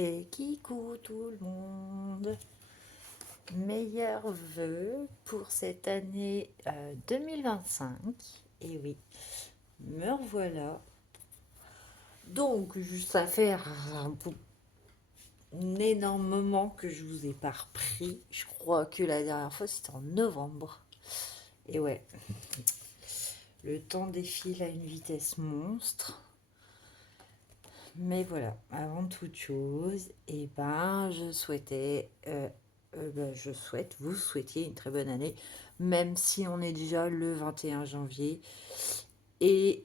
et kikou tout le monde. Meilleurs vœux pour cette année 2025. Et oui, me revoilà. Donc, ça fait un énorme moment que je vous ai pas repris. Je crois que la dernière fois c'était en novembre. Et ouais, le temps défile à une vitesse monstre. Mais voilà, avant toute chose, je je souhaite, vous souhaitiez une très bonne année, même si on est déjà le 21 janvier et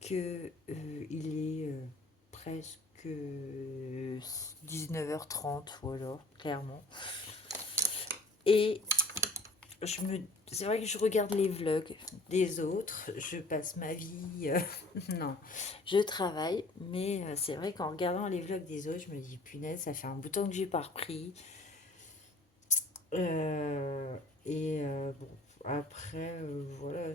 que il est presque 19h30, voilà, clairement. Et c'est vrai que je regarde les vlogs des autres, je passe ma vie, non, je travaille, mais c'est vrai qu'en regardant les vlogs des autres, je me dis, punaise, ça fait un bout de temps que j'ai pas repris. Bon, après, voilà,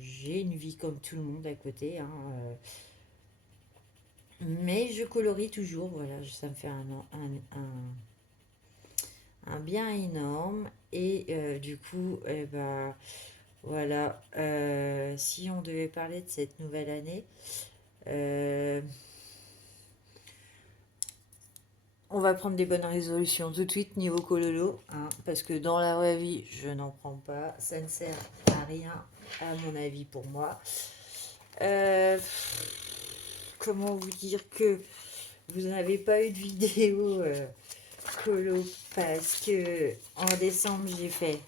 j'ai une vie comme tout le monde à côté, hein, mais je colorie toujours, voilà, ça me fait un bien énorme. Et du coup, voilà, si on devait parler de cette nouvelle année, euh, on va prendre des bonnes résolutions tout de suite niveau cololo, hein, parce que dans la vraie vie, je n'en prends pas, ça ne sert à rien, à mon avis, pour moi. Euh, Comment vous dire que vous n'avez pas eu de vidéo colo, parce que en décembre, j'ai fait,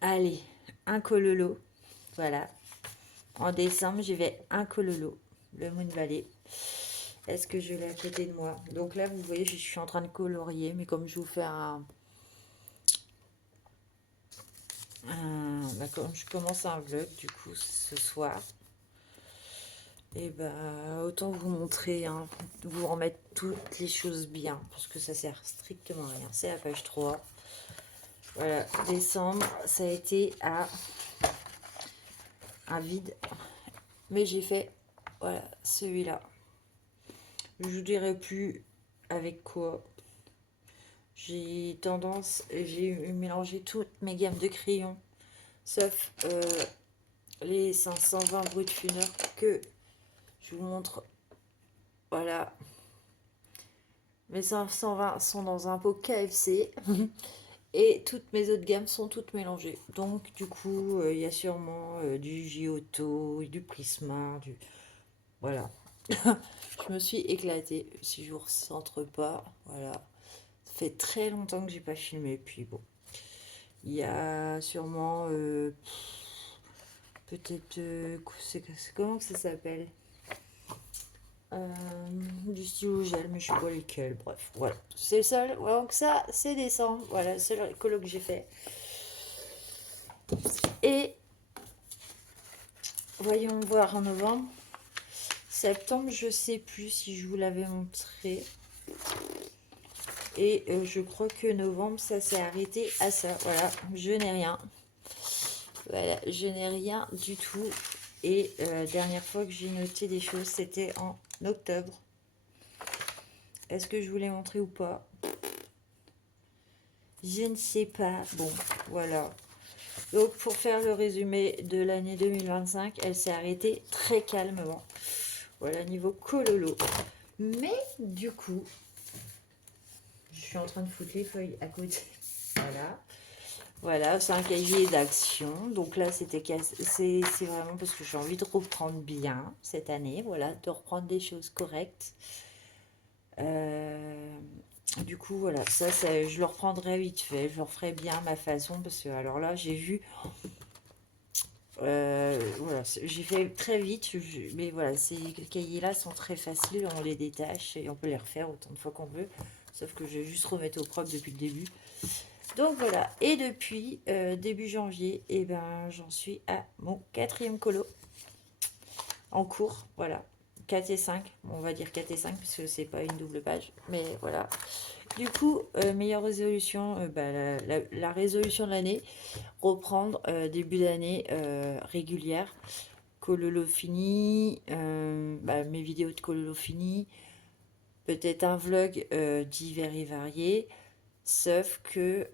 allez, un cololo, voilà. En décembre, j'ai fait un cololo, le Moon Valley. Est-ce que je l'ai à côté de moi? Donc là, vous voyez, je suis en train de colorier, mais comme je vous fais comme je commence un vlog, du coup, ce soir, et autant vous montrer, hein, vous remettre toutes les choses bien, parce que ça sert strictement à rien. C'est la page 3. Voilà, décembre, ça a été à vide, mais j'ai fait, voilà, celui-là. Je vous dirai plus avec quoi. J'ai mélangé toutes mes gammes de crayons, sauf les 520 brut funner que je vous montre. Voilà, mes 520 sont dans un pot KFC et toutes mes autres gammes sont toutes mélangées. Donc du coup, il y a sûrement du Giotto, du Prisma, voilà. Je me suis éclatée, si je vous recentre pas, voilà. Ça fait très longtemps que j'ai pas filmé, puis bon. Il y a sûrement peut-être comment que ça s'appelle, du stylo gel, mais je sais pas lesquels. Bref, voilà, c'est le seul. Donc ça, c'est décembre. Voilà, c'est le colo que j'ai fait. Et voyons voir en novembre. Septembre, je sais plus si je vous l'avais montré. Et je crois que novembre, ça s'est arrêté à ça. Voilà, je n'ai rien. Voilà, je n'ai rien du tout. Et dernière fois que j'ai noté des choses, c'était en octobre. Est-ce que je vous l'ai montré ou pas? Je ne sais pas. Bon, voilà. Donc, pour faire le résumé de l'année 2025, elle s'est arrêtée très calmement. Voilà, niveau cololo. Mais, du coup, je suis en train de foutre les feuilles à côté. Voilà. Voilà, c'est un cahier d'action. Donc là, c'est vraiment parce que j'ai envie de reprendre bien cette année. Voilà, de reprendre des choses correctes. Du coup, voilà, ça, je le reprendrai vite fait. Je le referai bien à ma façon. Parce que, alors là, j'ai vu. Voilà, j'ai fait très vite. Mais voilà, ces cahiers-là sont très faciles. On les détache et on peut les refaire autant de fois qu'on veut. Sauf que je vais juste remettre au propre depuis le début. Donc voilà, et depuis début janvier, j'en suis à mon 4e colo en cours, voilà. 4 et 5, on va dire 4 et 5 puisque c'est pas une double page, mais voilà. Du coup, meilleure résolution, la résolution de l'année, reprendre début d'année régulière, Cololo fini, mes vidéos de Cololo fini, peut-être un vlog divers et variés, sauf que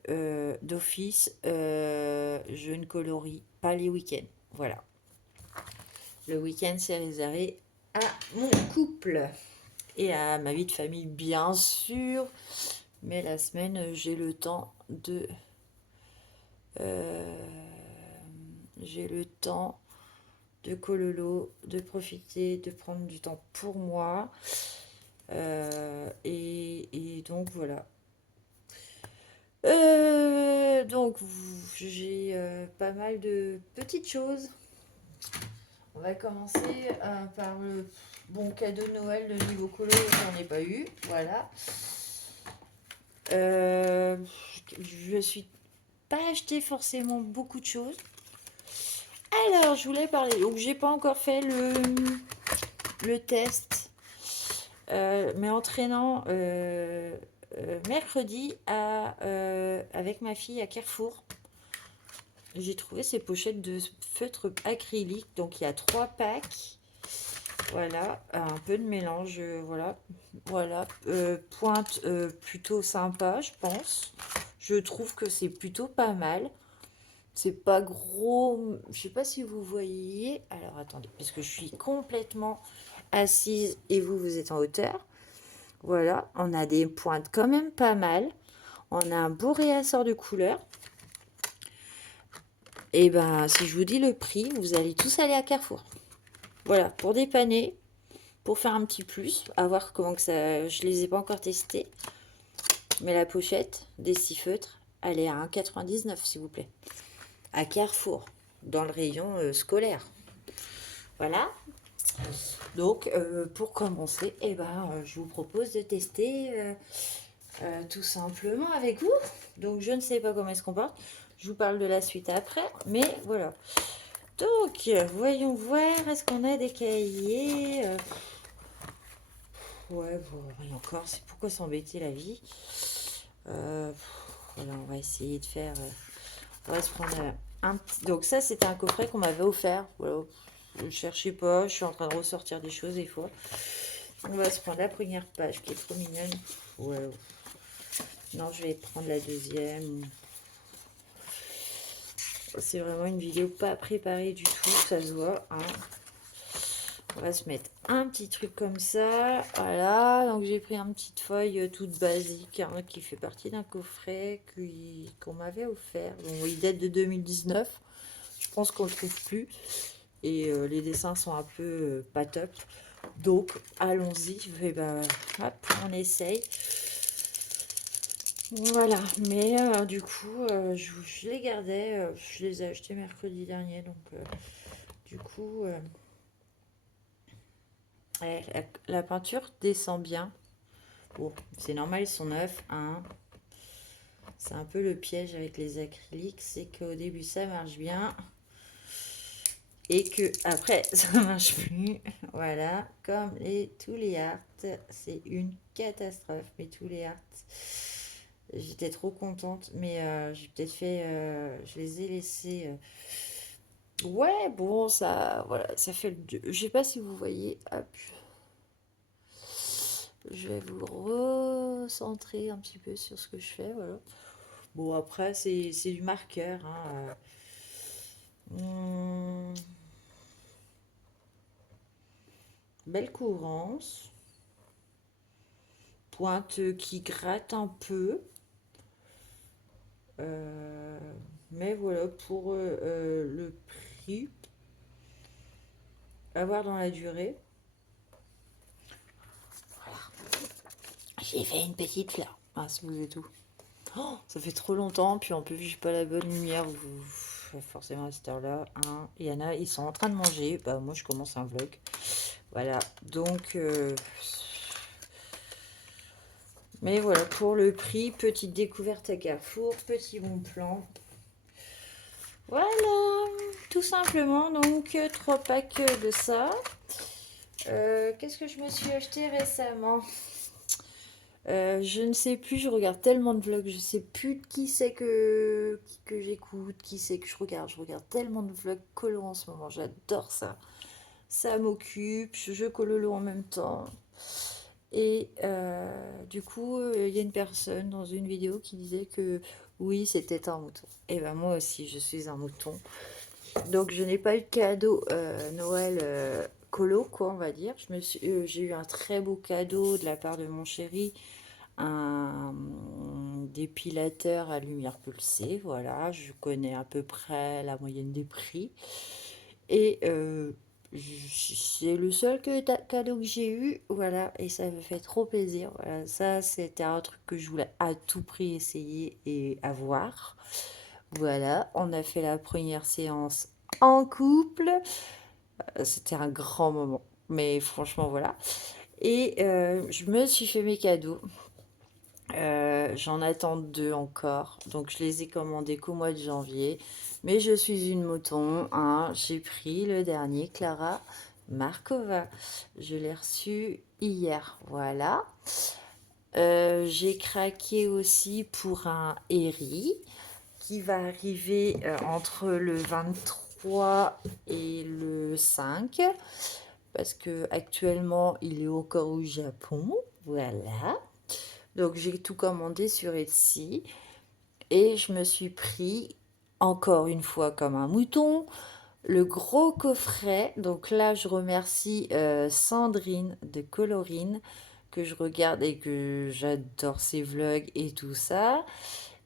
d'office, je ne colorie pas les week-ends. Voilà. Le week-end, c'est réservé à mon couple et à ma vie de famille, bien sûr. Mais la semaine, j'ai le temps de... j'ai le temps de cololo, de profiter, de prendre du temps pour moi. Et donc, voilà. Donc, j'ai pas mal de petites choses. On va commencer par le bon cadeau de Noël de niveau colo, j'en ai pas eu. Voilà. Je suis pas acheté forcément beaucoup de choses. Alors, je voulais parler. Donc, j'ai pas encore fait le test, mais entraînant mercredi avec ma fille à Carrefour. J'ai trouvé ces pochettes de feutre acrylique. Donc, il y a 3 packs. Voilà, un peu de mélange. Voilà. Pointe plutôt sympa, je pense. Je trouve que c'est plutôt pas mal. C'est pas gros. Je sais pas si vous voyez. Alors, attendez, parce que je suis complètement assise et vous êtes en hauteur. Voilà, on a des pointes quand même pas mal. On a un beau réassort de couleurs. Et ben, si je vous dis le prix, vous allez tous aller à Carrefour. Voilà, pour dépanner, pour faire un petit plus, à voir comment que ça... Je les ai pas encore testés. Mais la pochette des 6 feutres, elle est à 1,99 s'il vous plaît. À Carrefour, dans le rayon scolaire. Voilà. Donc, pour commencer, je vous propose de tester tout simplement avec vous. Donc, je ne sais pas comment elle se comporte. Je vous parle de la suite après, mais voilà. Donc, voyons voir, est-ce qu'on a des cahiers Ouais, bon, rien encore, c'est pourquoi s'embêter la vie. Voilà, on va essayer de faire... on va se prendre un petit... Donc ça, c'était un coffret qu'on m'avait offert. Voilà, je ne cherchais pas, je suis en train de ressortir des choses des fois. On va se prendre la première page qui est trop mignonne. Ouais. Non, je vais prendre la deuxième. C'est vraiment une vidéo pas préparée du tout, ça se voit. Hein. On va se mettre un petit truc comme ça. Voilà, donc j'ai pris une petite feuille toute basique hein, qui fait partie d'un coffret qu'on m'avait offert. Bon, il date de 2019. Je pense qu'on le trouve plus. Et les dessins sont un peu pas top. Donc, allons-y. Et ben, hop, on essaye. Voilà, mais du coup, je les gardais. Je les ai achetés mercredi dernier. Donc, du coup... la peinture descend bien. Bon, c'est normal, ils sont neufs. Hein. C'est un peu le piège avec les acryliques, c'est qu'au début ça marche bien et que après ça marche plus. Voilà, comme tous les arts, c'est une catastrophe. Mais tous les arts, j'étais trop contente, mais j'ai peut-être fait, je les ai laissés. Ouais, bon, ça, voilà, ça fait le. Je sais pas si vous voyez. Hop. Je vais vous recentrer un petit peu sur ce que je fais. Voilà. Bon, après, c'est du marqueur. Hein. Belle couvrance. Pointe qui gratte un peu. Mais voilà, pour le prix, à voir dans la durée. Voilà. J'ai fait une petite fleur. Ah, ça vous est tout. Oh, ça fait trop longtemps, puis en plus j'ai pas la bonne lumière forcément à cette heure-là. Hein. Il y en a, ils sont en train de manger. Bah moi je commence un vlog. Voilà, donc mais voilà, pour le prix, petite découverte à Carrefour, petit bon plan. Voilà, tout simplement, donc 3 packs de ça. Qu'est-ce que je me suis acheté récemment je ne sais plus, je regarde tellement de vlogs, je sais plus qui c'est que j'écoute, qui c'est que je regarde. Je regarde tellement de vlogs colorants en ce moment, j'adore ça. ça m'occupe, je cololo en même temps. Et du coup, il y a une personne dans une vidéo qui disait que oui, c'était un mouton. Et ben moi aussi, je suis un mouton. Donc je n'ai pas eu de cadeau Noël colo, quoi, on va dire. J'ai eu un très beau cadeau de la part de mon chéri, un dépilateur à lumière pulsée. Voilà, je connais à peu près la moyenne des prix. Et c'est le seul cadeau que j'ai eu, voilà, et ça me fait trop plaisir. Voilà, ça, c'était un truc que je voulais à tout prix essayer et avoir. Voilà, on a fait la première séance en couple. C'était un grand moment, mais franchement, voilà. Et je me suis fait mes cadeaux. J'en attends 2 encore, donc je les ai commandés qu'au mois de janvier. Mais je suis une mouton, hein. J'ai pris le dernier Clara Markova. Je l'ai reçu hier, voilà. J'ai craqué aussi pour un Eri qui va arriver entre le 23 et le 5 parce que actuellement il est encore au Japon, voilà. Donc j'ai tout commandé sur Etsy et je me suis pris encore une fois comme un mouton le gros coffret. Donc là je remercie Sandrine de Colorine que je regarde et que j'adore ses vlogs et tout ça.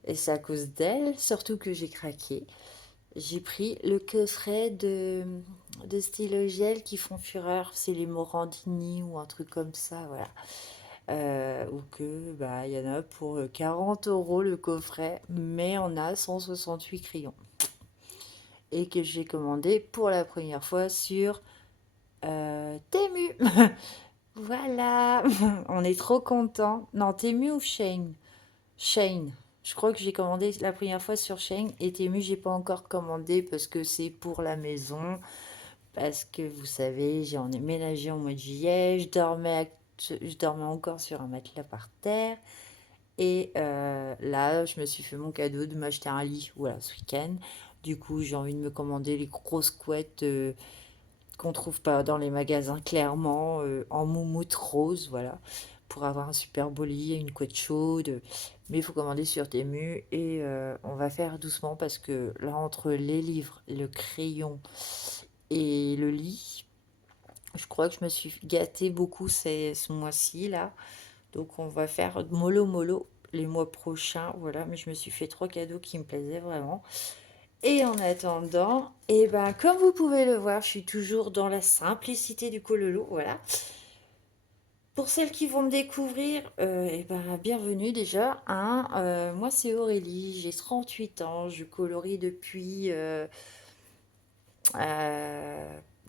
Et c'est à cause d'elle surtout que j'ai craqué. J'ai pris le coffret de stylo gel qui font fureur. C'est les Morandini ou un truc comme ça, voilà. Ou que bah il y en a pour 40 euros le coffret, mais on a 168 crayons. Et que j'ai commandé pour la première fois sur Temu. Voilà, on est trop content. Non, Temu ou Shane? Shane. Je crois que j'ai commandé la première fois sur Shane et Temu, j'ai pas encore commandé parce que c'est pour la maison. Parce que vous savez, j'ai emménagé au mois de juillet, je dormais encore sur un matelas par terre. Et là, je me suis fait mon cadeau de m'acheter un lit, voilà, ce week-end. Du coup, j'ai envie de me commander les grosses couettes qu'on trouve pas dans les magasins, clairement, en moumoute rose, voilà, pour avoir un super beau lit et une couette chaude. Mais il faut commander sur Temu et on va faire doucement parce que là, entre les livres, le crayon et le lit, je crois que je me suis gâtée beaucoup ce mois-ci, là. Donc on va faire mollo mollo les mois prochains, voilà. Mais je me suis fait 3 cadeaux qui me plaisaient vraiment. Et en attendant, et ben comme vous pouvez le voir, je suis toujours dans la simplicité du cololo, voilà. Pour celles qui vont me découvrir, et ben bienvenue déjà, hein. Moi c'est Aurélie, j'ai 38 ans, je colorie depuis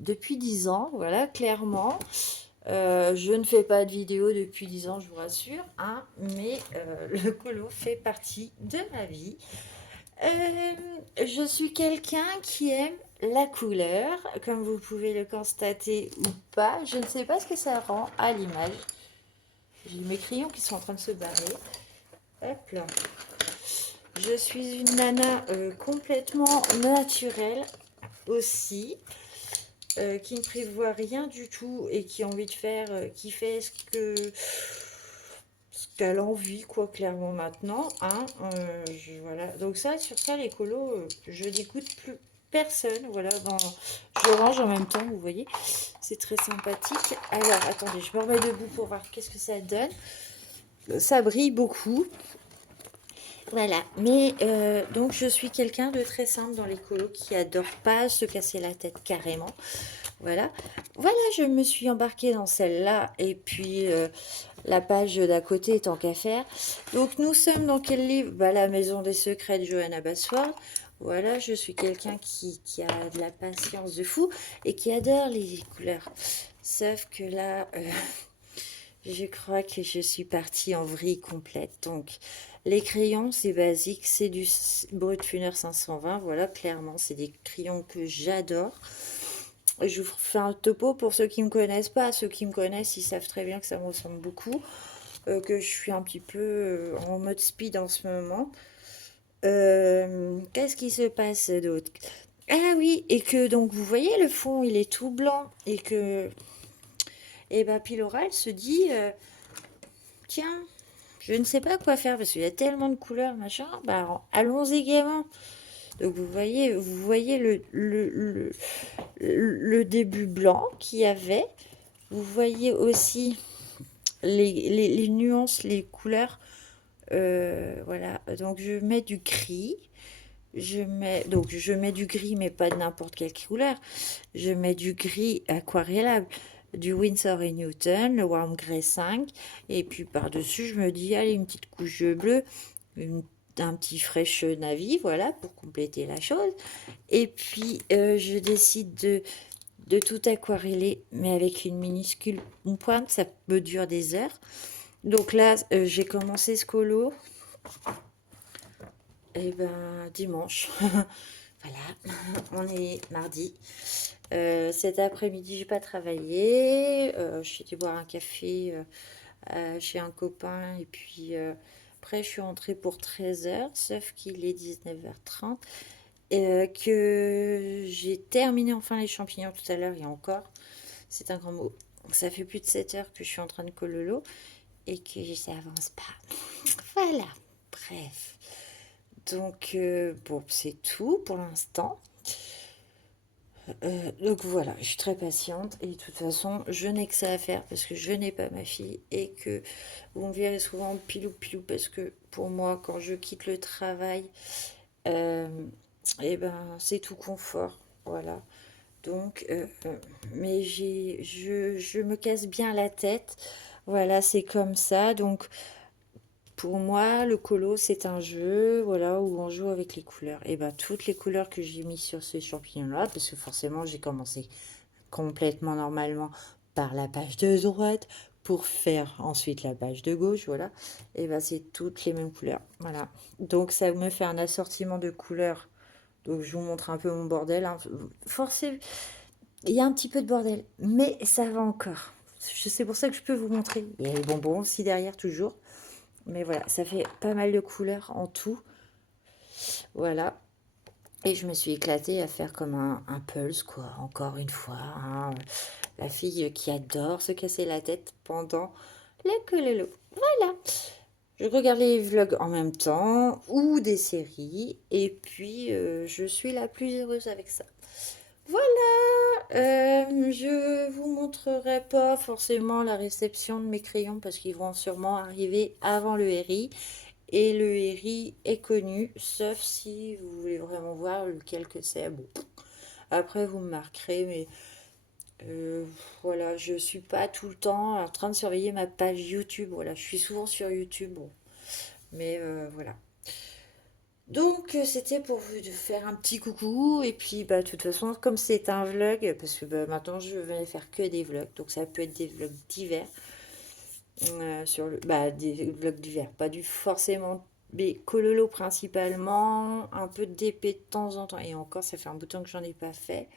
10 ans, voilà, clairement. Je ne fais pas de vidéo depuis 10 ans, je vous rassure, hein, mais le colo fait partie de ma vie. Je suis quelqu'un qui aime la couleur, comme vous pouvez le constater ou pas. Je ne sais pas ce que ça rend à l'image. J'ai mes crayons qui sont en train de se barrer. Hop là. Je suis une nana complètement naturelle aussi. Qui ne prévoit rien du tout et qui a envie de faire, qui fait ce qu'elle a envie, quoi, clairement maintenant. Hein, voilà. Donc ça, sur ça, les colos, je n'écoute plus personne. Voilà, je range en même temps, vous voyez. C'est très sympathique. Alors, attendez, je me remets debout pour voir qu'est-ce que ça donne. Ça brille beaucoup. Voilà, mais donc je suis quelqu'un de très simple dans les colos qui adore pas se casser la tête carrément. Voilà, voilà, je me suis embarquée dans celle-là et puis la page d'à côté est en qu'à faire. Donc nous sommes dans quel livre? Bah, La Maison des Secrets de Johanna Basford. Voilà, je suis quelqu'un qui a de la patience de fou et qui adore les couleurs. Sauf que là, je crois que je suis partie en vrille complète. Donc, les crayons, c'est basique, c'est du Brutfuner 520. Voilà, clairement, c'est des crayons que j'adore. Je vous fais un topo pour ceux qui ne me connaissent pas. Ceux qui me connaissent, ils savent très bien que ça me ressemble beaucoup. Que je suis un petit peu en mode speed en ce moment. Qu'est-ce qui se passe d'autre? Ah oui, et que donc vous voyez le fond, il est tout blanc et que et ben Pilora elle se dit tiens, je ne sais pas quoi faire parce qu'il y a tellement de couleurs machin, bah allons-y gaiement. Donc vous voyez le début blanc qu'il y avait. Vous voyez aussi les nuances, les couleurs. Voilà, donc je mets du gris. Je mets du gris, mais pas de n'importe quelle couleur. Je mets du gris aquarellable, du Winsor et Newton, le Warm Grey 5. Et puis par-dessus, je me dis, allez, une petite couche de bleu, un petit fraîche navy, voilà, pour compléter la chose. Et puis, je décide de tout aquareller, mais avec une minuscule pointe, ça me dure des heures. Donc là, j'ai commencé ce colo, et ben dimanche. Voilà, on est mardi. Cet après-midi, j'ai pas travaillé. Je suis allée boire un café chez un copain. Et puis après, je suis rentrée pour 13h, sauf qu'il est 19h30. Que j'ai terminé enfin les champignons tout à l'heure et encore. C'est un grand mot. Ça fait plus de 7 heures que je suis en train de cololo et que ça avance pas. Voilà, bref. Donc, bon, c'est tout pour l'instant. Donc voilà, je suis très patiente et de toute façon, je n'ai que ça à faire parce que je n'ai pas ma fille et que vous me verrez souvent pilou pilou parce que pour moi, quand je quitte le travail, euh, et ben c'est tout confort, voilà. Donc, mais je me casse bien la tête, voilà, c'est comme ça. Donc pour moi, le colo, c'est un jeu, voilà, où on joue avec les couleurs. Et ben toutes les couleurs que j'ai mis sur ce champignon-là, parce que forcément, j'ai commencé complètement normalement par la page de droite pour faire ensuite la page de gauche, voilà. Et ben c'est toutes les mêmes couleurs, voilà. Donc ça me fait un assortiment de couleurs. Donc je vous montre un peu mon bordel, hein. Forcément, il y a un petit peu de bordel, mais ça va encore. C'est pour ça que je peux vous montrer. Il y a les bonbons aussi derrière toujours. Mais voilà, ça fait pas mal de couleurs en tout. Voilà. Et je me suis éclatée à faire comme un Pulse, quoi. Encore une fois, hein. La fille qui adore se casser la tête pendant le cololo. Voilà. Je regarde les vlogs en même temps ou des séries. Et puis, je suis la plus heureuse avec ça. Voilà. Je vous montrerai pas forcément la réception de mes crayons parce qu'ils vont sûrement arriver avant le RI. Et le RI est connu, sauf si vous voulez vraiment voir lequel que c'est. Bon, après vous me marquerez, mais euh, voilà, je suis pas tout le temps en train de surveiller ma page YouTube. Voilà, je suis souvent sur YouTube, bon, mais voilà. Donc c'était pour vous faire un petit coucou et puis bah de toute façon comme c'est un vlog parce que bah, maintenant je vais faire que des vlogs donc ça peut être des vlogs divers sur le bah des vlogs divers pas du forcément mais Cololo principalement un peu d'épée de temps en temps et encore ça fait un bout de temps que j'en ai pas fait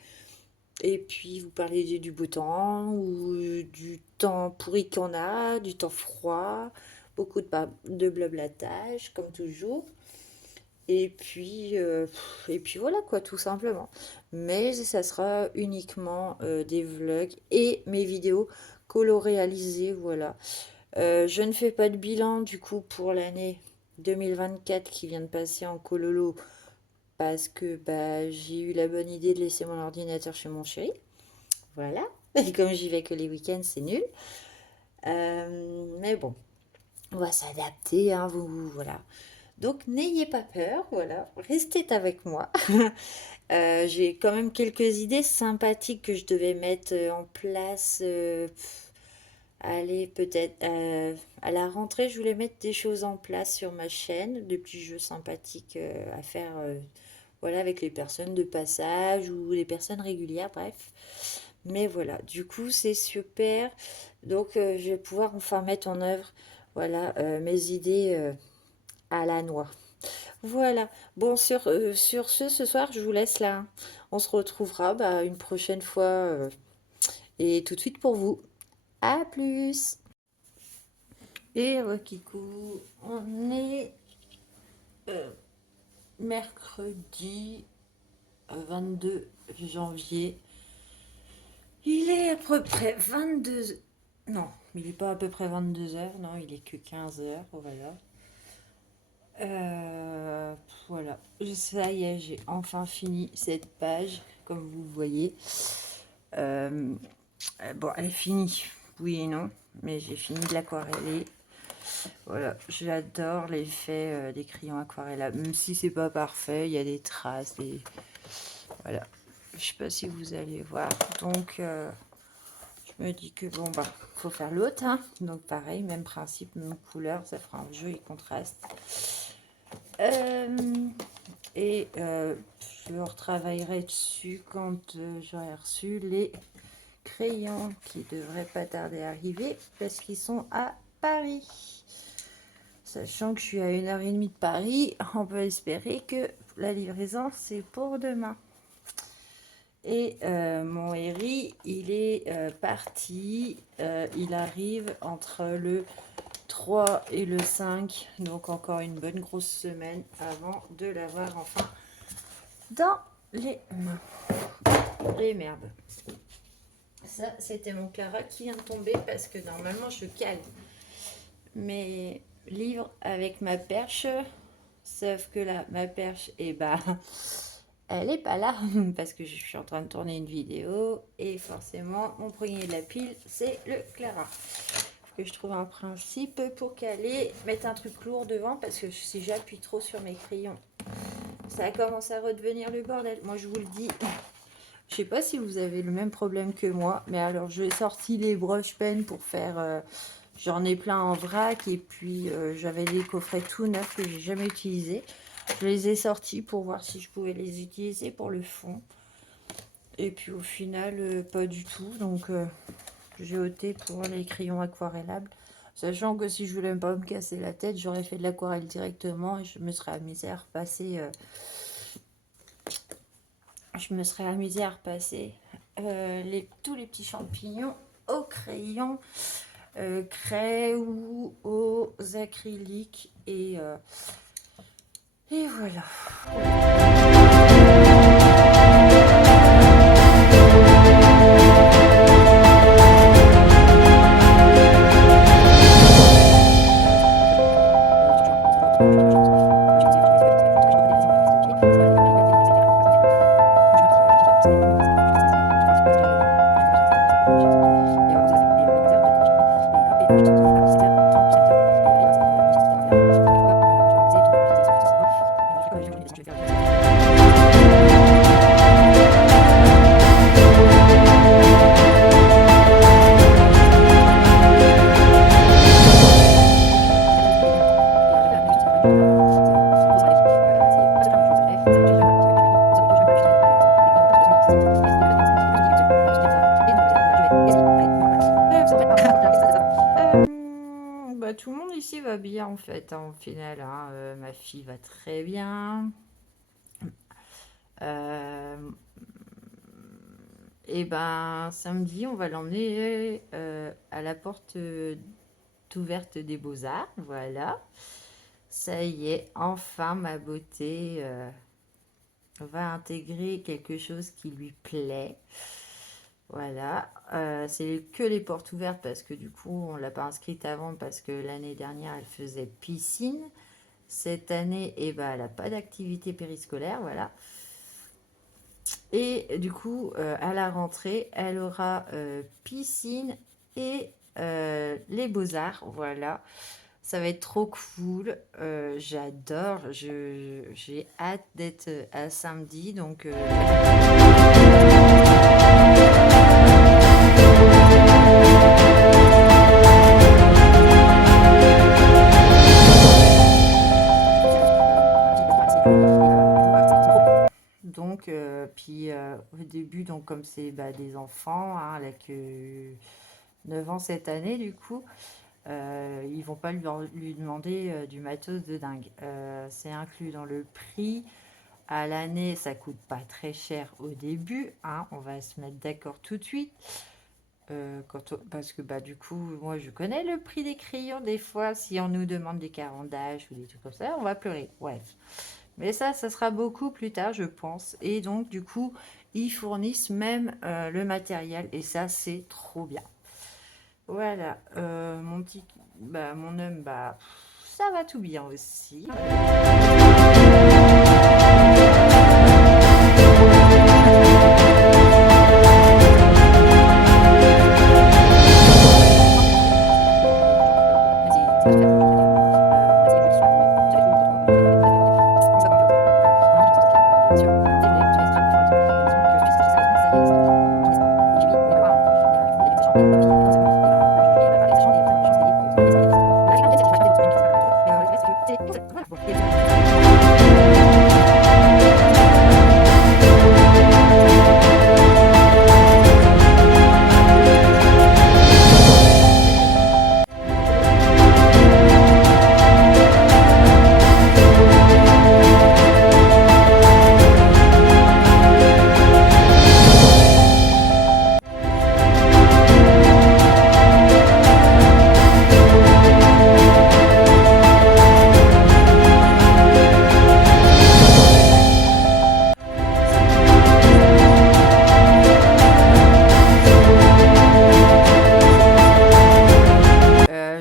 et puis vous parlez du beau temps ou du temps pourri qu'on a du temps froid beaucoup de blablatage comme toujours et puis voilà quoi, tout simplement. Mais ça sera uniquement des vlogs et mes vidéos colo-réalisées, voilà. Je ne fais pas de bilan du coup pour l'année 2024 qui vient de passer en cololo parce que bah, j'ai eu la bonne idée de laisser mon ordinateur chez mon chéri. Voilà. Et comme j'y vais que les week-ends, c'est nul. Mais bon, on va s'adapter, hein, voilà. Donc n'ayez pas peur, voilà, restez avec moi. J'ai quand même quelques idées sympathiques que je devais mettre en place. Allez, peut-être à la rentrée, je voulais mettre des choses en place sur ma chaîne, des petits jeux sympathiques à faire, voilà, avec les personnes de passage ou les personnes régulières, bref. Mais voilà, du coup, c'est super. Donc, je vais pouvoir enfin mettre en œuvre, voilà, mes idées à la noix. Voilà. Bon, sur ce soir, je vous laisse là. On se retrouvera bah, une prochaine fois et tout de suite pour vous. À plus. Et Kikou, on est mercredi. 22 janvier. Il est à peu près 22... Non, il n'est pas à peu près 22 heures, non, il est que 15 heures, voilà. Voilà, ça y est, j'ai enfin fini cette page, comme vous voyez. Bon, elle est finie, oui et non, mais j'ai fini de l'aquareller. Voilà, j'adore l'effet des crayons aquarellables, même si c'est pas parfait, il y a des traces, voilà. Je sais pas si vous allez voir, donc je me dis que bon bah faut faire l'autre, hein. Donc pareil, même principe, même couleur, ça fera un joli contraste. Je retravaillerai dessus quand j'aurai reçu les crayons qui devraient pas tarder à arriver parce qu'ils sont à Paris. Sachant que je suis à 1h30 de Paris, on peut espérer que la livraison c'est pour demain. Et mon Harry, il est parti. Il arrive entre le 3 et le 5. Donc encore une bonne grosse semaine avant de l'avoir enfin dans les mains. Et merde. Ça, c'était mon Clara qui vient de tomber parce que normalement, je cale mes livres avec ma perche. Sauf que là, ma perche, et bah, elle est pas là parce que je suis en train de tourner une vidéo et forcément, mon premier de la pile, c'est le Clara. Que je trouve un principe pour caler, mettre un truc lourd devant parce que si j'appuie trop sur mes crayons, ça commence à redevenir le bordel. Moi, je vous le dis. Je sais pas si vous avez le même problème que moi, mais alors j'ai sorti les brush pens pour faire... j'en ai plein en vrac et puis j'avais des coffrets tout neufs que j'ai jamais utilisés. Je les ai sortis pour voir si je pouvais les utiliser pour le fond. Et puis au final, pas du tout. Donc j'ai opté pour les crayons aquarellables. Sachant que si je voulais pas me casser la tête, j'aurais fait de l'aquarelle directement et je me serais amusée à repasser... tous les petits champignons au crayon craie ou aux acryliques et voilà. Tout le monde ici va bien en fait, hein, au final. Hein. Ma fille va très bien. Et ben samedi, on va l'emmener à la porte ouverte des Beaux-Arts. Voilà. Ça y est, enfin ma beauté va intégrer quelque chose qui lui plaît. Voilà, c'est que les portes ouvertes parce que du coup on l'a pas inscrite avant parce que l'année dernière elle faisait piscine. Cette année, eh ben, elle n'a pas d'activité périscolaire, voilà. Et du coup, à la rentrée, elle aura piscine et les beaux-arts, voilà. Ça va être trop cool, j'adore, j'ai hâte d'être à samedi, donc... Donc, puis au début, donc comme c'est des enfants, hein, elle a que 9 ans cette année, du coup, ils vont pas lui demander du matos de dingue. C'est inclus dans le prix. À l'année, ça coûte pas très cher au début, hein, on va se mettre d'accord tout de suite. Parce que du coup, moi je connais le prix des crayons. Des fois, si on nous demande des carandages ou des trucs comme ça, on va pleurer. Ouais. Mais ça sera beaucoup plus tard, je pense. Et donc, du coup, ils fournissent même le matériel. Et ça, c'est trop bien. Voilà, mon petit, bah, mon homme, bah, ça va tout bien aussi.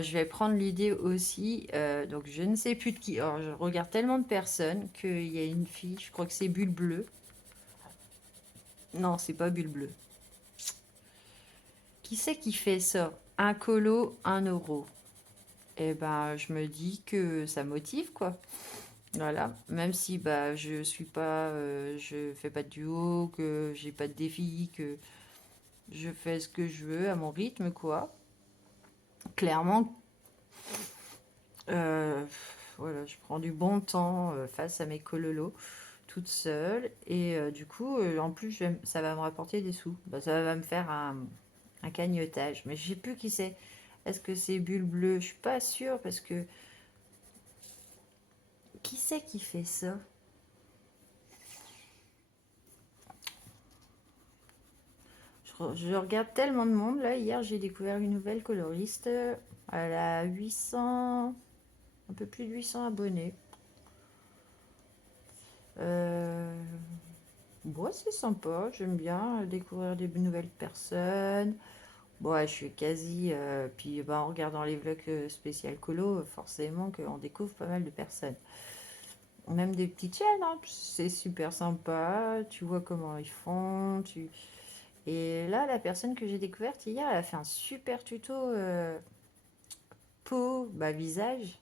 Je vais prendre l'idée aussi, donc je ne sais plus de qui. Alors, je regarde tellement de personnes qu'il y a une fille, je crois que c'est Bulle Bleue. Non, c'est pas Bulle Bleue. Qui c'est qui fait ça? Un colo, 1 euro. Et ben, je me dis que ça motive, quoi. Voilà, même si bah je suis pas, je fais pas de duo, que j'ai pas de défi, que je fais ce que je veux à mon rythme, quoi. Clairement, euh, voilà, je prends du bon temps face à mes cololos toute seule et du coup, en plus, ça va me rapporter des sous. Bah, ça va me faire un cagnotage, mais je sais plus qui c'est. Est-ce que c'est Bulle Bleue? Je suis pas sûre parce que qui c'est qui fait ça? Je regarde tellement de monde. Là, hier, j'ai découvert une nouvelle coloriste. Elle a 800, un peu plus de 800 abonnés. Euh, Bon, c'est sympa. J'aime bien découvrir des nouvelles personnes. Bon, ouais, je suis quasi. Puis, bah, en regardant les vlogs spécial colo, forcément qu'on découvre pas mal de personnes. Même des petites chaînes, hein. C'est super sympa. Tu vois comment ils font. Et là, la personne que j'ai découverte hier, elle a fait un super tuto peau, bah, visage.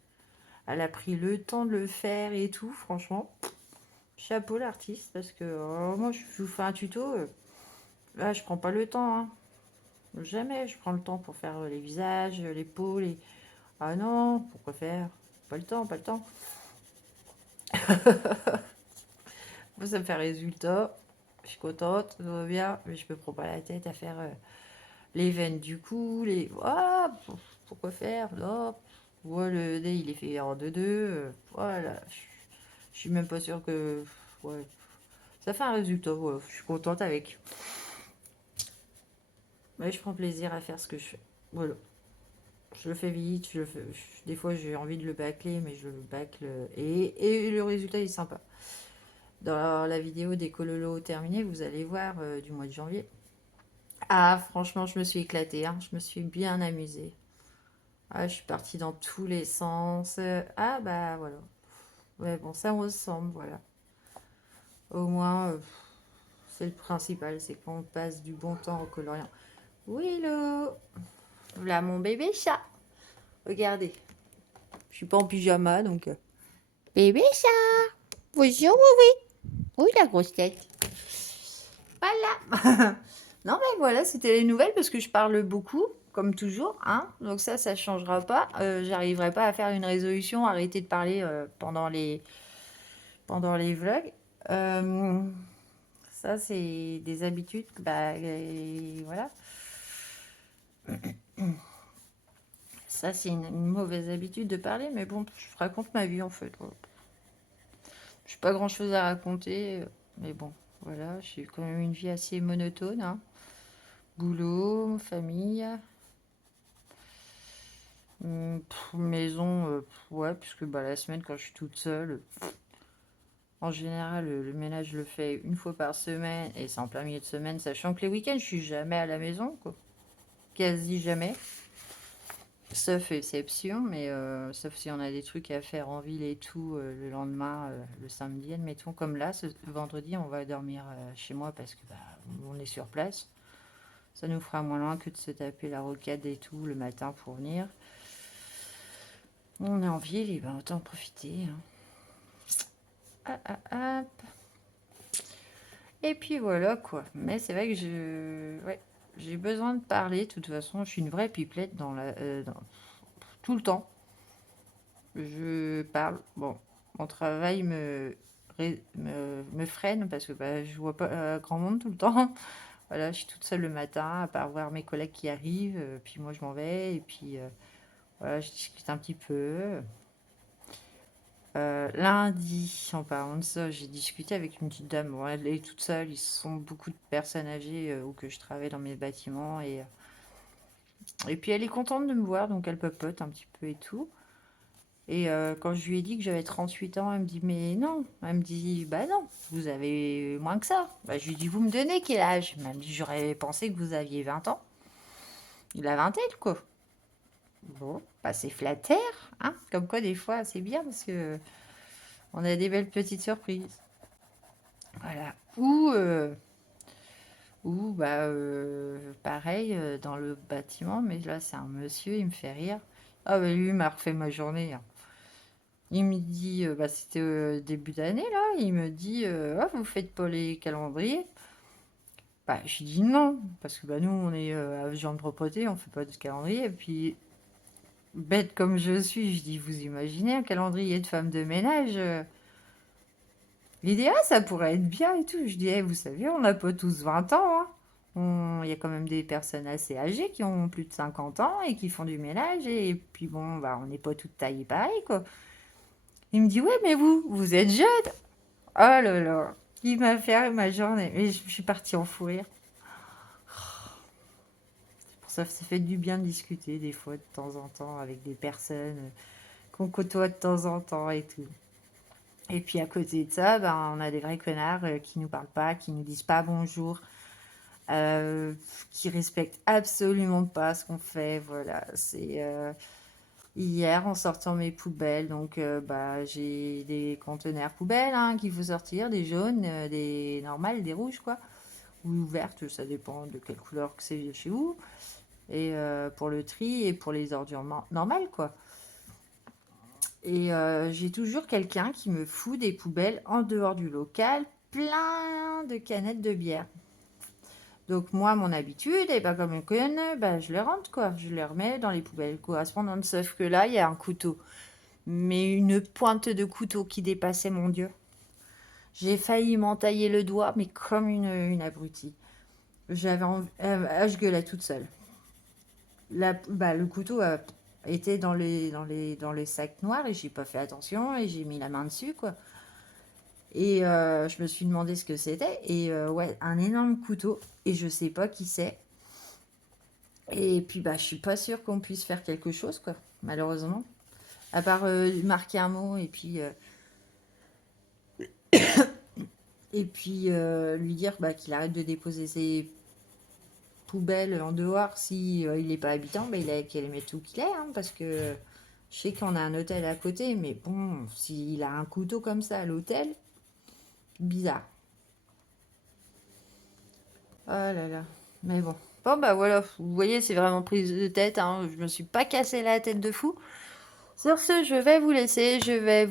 Elle a pris le temps de le faire et tout, franchement. Chapeau l'artiste, parce que moi, je vous fais un tuto. Là, je prends pas le temps, hein. Jamais je prends le temps pour faire les visages, les peaux, les... Ah non, pourquoi faire? Pas le temps, pas le temps. Moi, ça me fait résultat. Je suis contente, ça va bien, mais je me prends pas la tête à faire les veines du cou, les... Ah, pourquoi faire? Non. Ouais, le nez, il est fait en deux. Voilà. Je suis même pas sûre que... Ouais. Ça fait un résultat, voilà. Je suis contente avec. Mais je prends plaisir à faire ce que je fais. Voilà. Je le fais vite, des fois j'ai envie de le bâcler, mais je le bâcle. Et le résultat est sympa. Dans la vidéo des cololos terminés, vous allez voir du mois de janvier. Ah, franchement, je me suis éclatée, hein. Je me suis bien amusée. Ah, je suis partie dans tous les sens. Ah, bah voilà. Ouais, bon, ça me ressemble, voilà. Au moins, c'est le principal, c'est qu'on passe du bon temps en coloriant. Oui, hello. Voilà mon bébé chat. Regardez. Je suis pas en pyjama, donc... Bébé chat. Bonjour, oui. Oui, la grosse tête. Voilà. Non, mais voilà, c'était les nouvelles parce que je parle beaucoup, comme toujours, hein. Donc ça changera pas. J'arriverai pas à faire une résolution, arrêter de parler pendant les vlogs. Euh, Ça, c'est des habitudes. Bah, et voilà. Ça, c'est une mauvaise habitude de parler, mais bon, je raconte ma vie en fait. Voilà. Je n'ai pas grand-chose à raconter, mais bon, voilà, j'ai quand même une vie assez monotone, hein. Boulot, famille, maison, ouais, puisque bah, la semaine, quand je suis toute seule, En général, le ménage, je le fais une fois par semaine et c'est en plein milieu de semaine, sachant que les week-ends, je suis jamais à la maison, quoi. Quasi jamais. Sauf exception, mais sauf si on a des trucs à faire en ville et tout le lendemain, le samedi, admettons. Comme là, ce vendredi, on va dormir chez moi parce que bah, on est sur place. Ça nous fera moins loin que de se taper la rocade et tout le matin pour venir. On est en ville, et ben autant en profiter. Hein. Ah, ah, ah. Et puis voilà quoi. Mais c'est vrai que ouais, j'ai besoin de parler. De toute façon, je suis une vraie pipelette tout le temps. Je parle. Bon, mon travail me freine parce que bah, je vois pas grand monde tout le temps. Voilà, je suis toute seule le matin, à part voir mes collègues qui arrivent. Puis moi, je m'en vais. Et puis voilà, je discute un petit peu. Lundi, en parlant de ça, j'ai discuté avec une petite dame. Bon, elle est toute seule. Ils sont beaucoup de personnes âgées où que je travaille dans mes bâtiments. Et puis elle est contente de me voir, donc elle papote un petit peu et tout. Et quand je lui ai dit que j'avais 38 ans, elle me dit, mais non. Elle me dit, bah non, vous avez moins que ça. Bah, je lui dis, vous me donnez quel âge? Elle me dit, j'aurais pensé que vous aviez 20 ans. La vingtaine, quoi. Bon, bah c'est flatteur, hein. Comme quoi, des fois, c'est bien parce que on a des belles petites surprises. Voilà. Ou bah, pareil, dans le bâtiment, mais là, c'est un monsieur, il me fait rire. Ah, bah lui, il m'a refait ma journée. Hein. Il me dit, bah, c'était début d'année, là, il me dit, ah, vous faites pas les calendriers? Bah, je lui dis non, parce que bah, nous, on est à Jean de propreté, on fait pas de calendrier. Et puis, bête comme je suis, je dis, vous imaginez un calendrier de femme de ménage l'idée, ah, ça pourrait être bien et tout. Je dis, eh, vous savez, on n'a pas tous 20 ans. Hein. Il y a quand même des personnes assez âgées qui ont plus de 50 ans et qui font du ménage. Et puis bon, bah, on n'est pas toutes taillées pareil, quoi. Il me dit, ouais, mais vous êtes jeune. Oh là là, il m'a fait ma journée. Et je suis partie en fou rire. Pour ça fait du bien de discuter des fois, de temps en temps, avec des personnes qu'on côtoie de temps en temps et tout. Et puis à côté de ça, ben, on a des vrais connards qui nous parlent pas, qui nous disent pas bonjour, euh, qui respectent absolument pas ce qu'on fait. Voilà, c'est hier en sortant mes poubelles, donc bah, j'ai des conteneurs poubelles hein, qu'il faut sortir, des jaunes, des normales, des rouges quoi, ou ouvertes, ça dépend de quelle couleur que c'est chez vous. Et pour le tri et pour les ordures normales quoi. Et j'ai toujours quelqu'un qui me fout des poubelles en dehors du local, plein de canettes de bière. Donc moi, mon habitude, et ben comme une conne, ben, je les rentre quoi. Je les remets dans les poubelles correspondantes. Sauf que là, il y a un couteau. Mais une pointe de couteau qui dépassait mon Dieu. J'ai failli m'entailler le doigt, mais comme une abrutie. Je gueulais toute seule. Bah, le couteau était dans les sacs noirs et j'ai pas fait attention et j'ai mis la main dessus quoi. Et je me suis demandé ce que c'était. Et ouais, un énorme couteau. Et je sais pas qui c'est. Et puis, bah, je suis pas sûre qu'on puisse faire quelque chose, quoi, malheureusement. À part marquer un mot et puis lui dire bah, qu'il arrête de déposer ses poubelles en dehors. Si il n'est pas habitant, bah, il a qu'à les mettre où qu'il est. Hein, parce que je sais qu'on a un hôtel à côté. Mais bon, s'il a un couteau comme ça à l'hôtel, bizarre. Oh là là. Mais bon. Bon, bah voilà. Vous voyez, c'est vraiment prise de tête. Hein. Je me suis pas cassé la tête de fou. Sur ce, je vais vous laisser. Je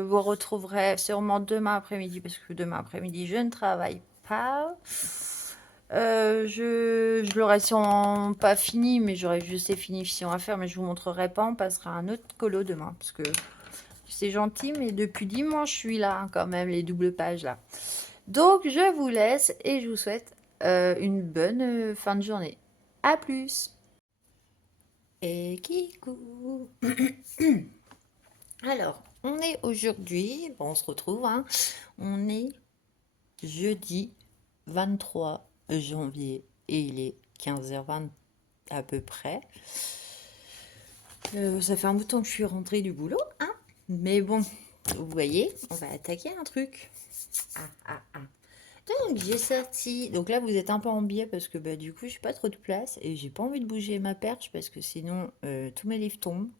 vous retrouverai sûrement demain après-midi parce que demain après-midi, je ne travaille pas. Je l'aurai sûrement pas fini, mais j'aurai juste des finitions à faire. Mais je vous montrerai pas. On passera à un autre colo demain parce que c'est gentil, mais depuis dimanche, je suis là hein, quand même, les doubles pages là. Donc, je vous laisse et je vous souhaite une bonne fin de journée. À plus. Et Kikou. Alors, on est aujourd'hui, bon, on se retrouve, hein, on est jeudi 23 janvier et il est 15h20 à peu près. Ça fait un bout de temps que je suis rentrée du boulot, hein, mais bon, vous voyez, on va attaquer un truc. Donc j'ai sorti, donc là vous êtes un peu en biais parce que bah, du coup j'ai pas trop de place et j'ai pas envie de bouger ma perche parce que sinon tous mes livres tombent.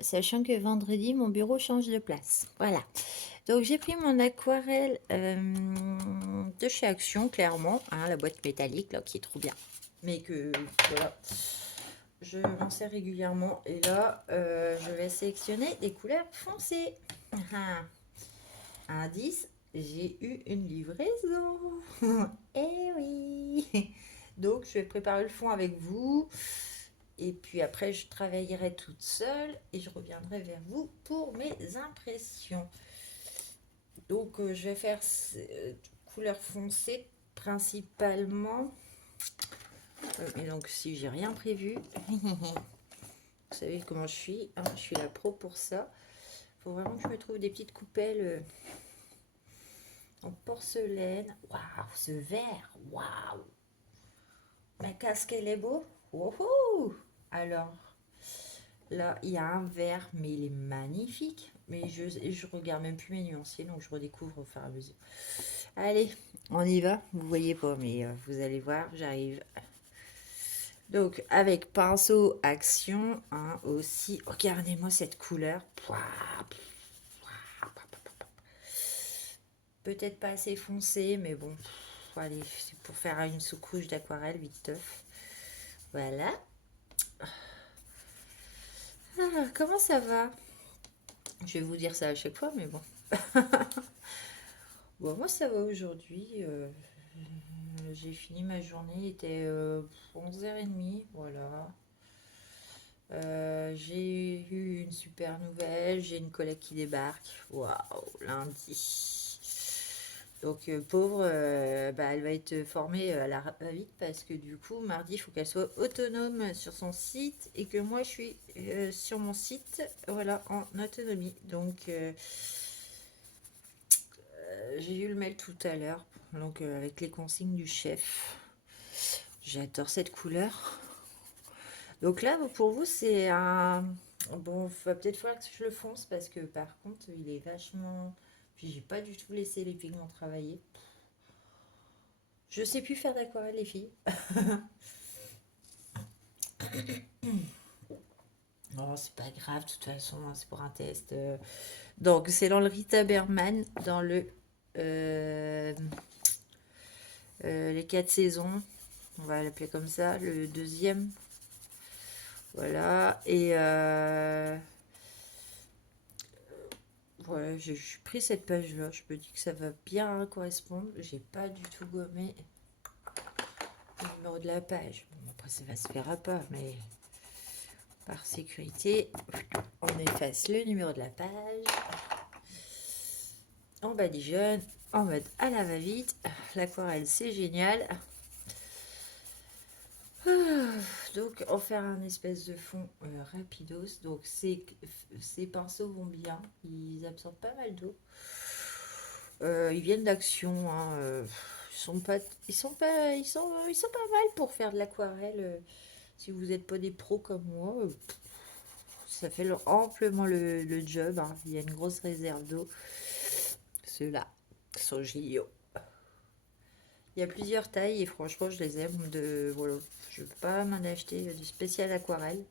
Sachant que vendredi mon bureau change de place. Voilà. Donc j'ai pris mon aquarelle de chez Action, clairement, hein, la boîte métallique là qui est trop bien. Mais que voilà, je m'en sers régulièrement. Et là, je vais sélectionner des couleurs foncées. Indice, j'ai eu une livraison. Eh oui. Donc je vais préparer le fond avec vous. Et puis après, je travaillerai toute seule et je reviendrai vers vous pour mes impressions. Donc, je vais faire couleur foncée principalement. Et donc, si j'ai rien prévu, vous savez comment je suis. Hein, je suis la pro pour ça. Il faut vraiment que je me trouve des petites coupelles en porcelaine. Waouh, ce verre. Waouh. Ma casque, elle est beau. Wouhou. Alors, là, il y a un verre, mais il est magnifique. Mais je regarde même plus mes nuanciers, donc je redécouvre au fur et à mesure. Allez, on y va. Vous voyez pas, mais vous allez voir, j'arrive. Donc, avec pinceau action, hein, aussi. Regardez-moi cette couleur. Peut-être pas assez foncé, mais bon. Allez, c'est pour faire une sous-couche d'aquarelle, vite teuf. Voilà. Ah, comment ça va? Je vais vous dire ça à chaque fois, mais bon. Bon, moi ça va aujourd'hui. J'ai fini ma journée, il était 11h30, voilà. J'ai eu une super nouvelle, j'ai une collègue qui débarque. Waouh, lundi. Donc pauvre, bah, elle va être formée à la va-vite parce que du coup mardi il faut qu'elle soit autonome sur son site et que moi je suis sur mon site, voilà, en autonomie. Donc j'ai eu le mail tout à l'heure, donc avec les consignes du chef. J'adore cette couleur. Donc là, pour vous, c'est un... Bon, va peut-être falloir que je le fonce parce que par contre, il est vachement... Puis j'ai pas du tout laissé les pigments travailler. Je sais plus faire d'aquarelle, les filles. Non, c'est pas grave, de toute façon, c'est pour un test. Donc, c'est dans le Rita Berman, dans le... les 4 saisons. On va l'appeler comme ça, le deuxième. Voilà, et voilà, j'ai pris cette page-là. Je me dis que ça va bien correspondre. J'ai pas du tout gommé le numéro de la page. Bon, après, ça va se faire à pas, mais par sécurité, on efface le numéro de la page. On badigeonne en mode à la va-vite. L'aquarelle, c'est génial. Donc, on va faire un espèce de fond rapidos. Donc, ces pinceaux vont bien. Ils absorbent pas mal d'eau. Ils viennent d'Action. Hein, ils sont pas mal pour faire de l'aquarelle. Si vous n'êtes pas des pros comme moi, ça fait amplement le job. Hein. Il y a une grosse réserve d'eau. Ceux-là sont géniaux. Il y a plusieurs tailles et franchement, je les aime. Voilà, je ne veux pas m'en acheter de spécial aquarelle.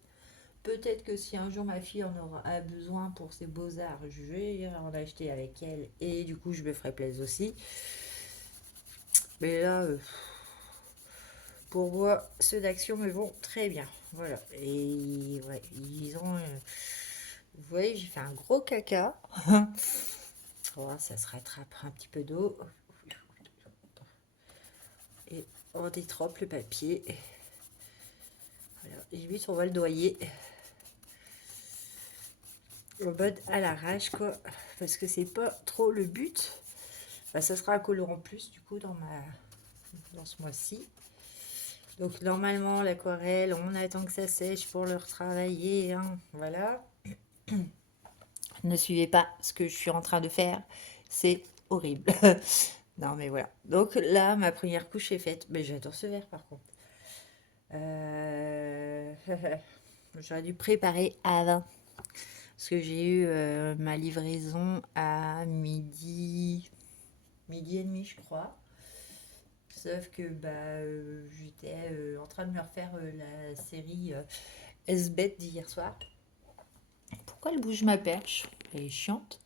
Peut-être que si un jour ma fille a besoin pour ses beaux-arts, je vais en acheter avec elle et du coup, je me ferai plaisir aussi. Mais là, pour moi, ceux d'Action me vont très bien. Voilà. Et ouais, ils ont. Vous voyez, j'ai fait un gros caca. Oh, ça se rattrape un petit peu d'eau. Et on détrempe le papier. Voilà. Limite, on va le noyer. En mode à l'arrache, quoi. Parce que c'est pas trop le but. Bah, ça sera un colorant plus, du coup, dans ce mois-ci. Donc, normalement, l'aquarelle, on attend que ça sèche pour le retravailler. Hein. Voilà. Ne suivez pas ce que je suis en train de faire. C'est horrible. Non, mais voilà. Donc là, ma première couche est faite. Mais j'adore ce verre, par contre. J'aurais dû préparer avant. Parce que j'ai eu ma livraison à midi et demi, je crois. Sauf que j'étais en train de me refaire la série S-Bet d'hier soir. Pourquoi elle bouge ma perche? Elle est chiante.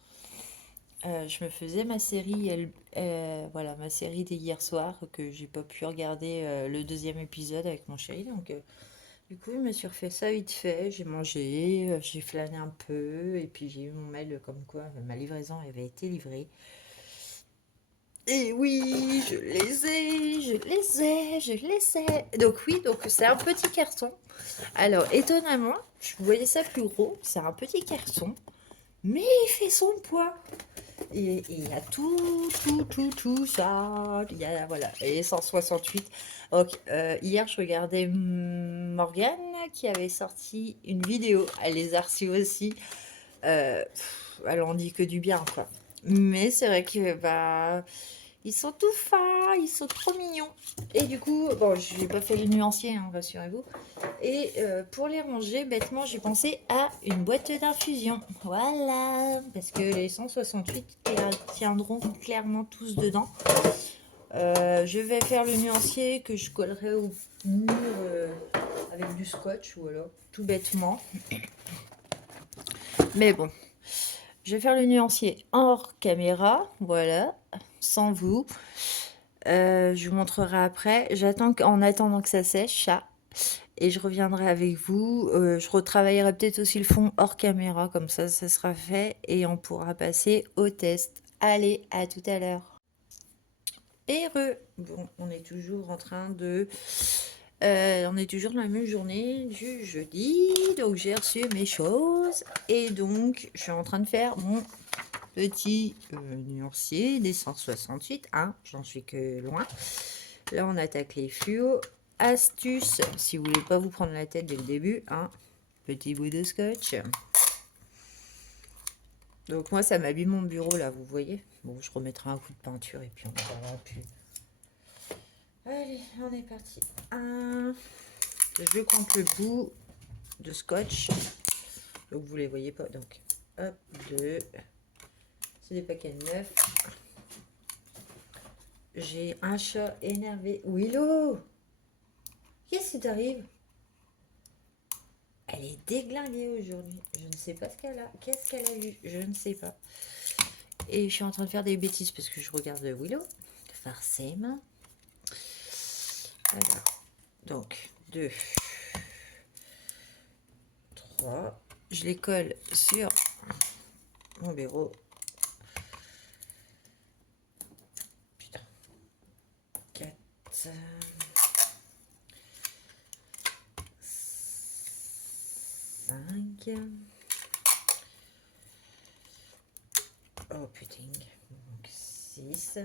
Je me faisais ma série, voilà, ma série d'hier soir, que j'ai pas pu regarder le deuxième épisode avec mon chéri. Donc, du coup, je me suis refait ça vite fait. J'ai mangé, j'ai flâné un peu, et puis j'ai eu mon mail comme quoi ma livraison avait été livrée. Et oui, je les ai, je les ai, je les ai. Donc oui, donc c'est un petit carton. Alors, étonnamment, je voyais ça plus gros. C'est un petit carton, mais il fait son poids. Et il y a tout ça. Il y a, voilà, et 168. Donc, hier, je regardais Morgane qui avait sorti une vidéo. Elle les a reçus aussi. Elle en dit que du bien, quoi. Mais c'est vrai que, ils sont tout fins, ils sont trop mignons. Et du coup, bon, je n'ai pas fait le nuancier, hein, rassurez-vous. Et pour les ranger, bêtement, j'ai pensé à une boîte d'infusion. Voilà, parce que les 168 tiendront clairement tous dedans. Je vais faire le nuancier que je collerai au mur avec du scotch, ou alors tout bêtement. Mais bon, je vais faire le nuancier hors caméra, voilà, sans vous. Je vous montrerai après. J'attends en attendant que ça sèche, ça. Et je reviendrai avec vous. Je retravaillerai peut-être aussi le fond hors caméra, comme ça sera fait. Et on pourra passer au test. Allez, à tout à l'heure. Heureux. Bon, on est toujours en train de... on est toujours dans la même journée du jeudi. Donc j'ai reçu mes choses. Et donc, je suis en train de faire mon petit nuancier des 168. Hein, j'en suis que loin. Là, on attaque les fluos. Astuce, si vous voulez pas vous prendre la tête dès le début, un petit bout de scotch. Donc moi, ça m'habille mon bureau, là, vous voyez. Bon, je remettrai un coup de peinture et puis on ne parlera plus. Allez, on est parti. Je compte le bout de scotch. Donc vous les voyez pas. Donc, hop, 2. C'est des paquets de 9. J'ai un chat énervé. Willow! Qu'est-ce qui t'arrive? Elle est déglinguée aujourd'hui. Je ne sais pas ce qu'elle a. Qu'est-ce qu'elle a eu? Je ne sais pas. Et je suis en train de faire des bêtises parce que je regarde Willow. Forcément. Voilà. Donc, 2, 3. Je les colle sur mon bureau. Putain. 4. 5. Oh putain. Donc 6.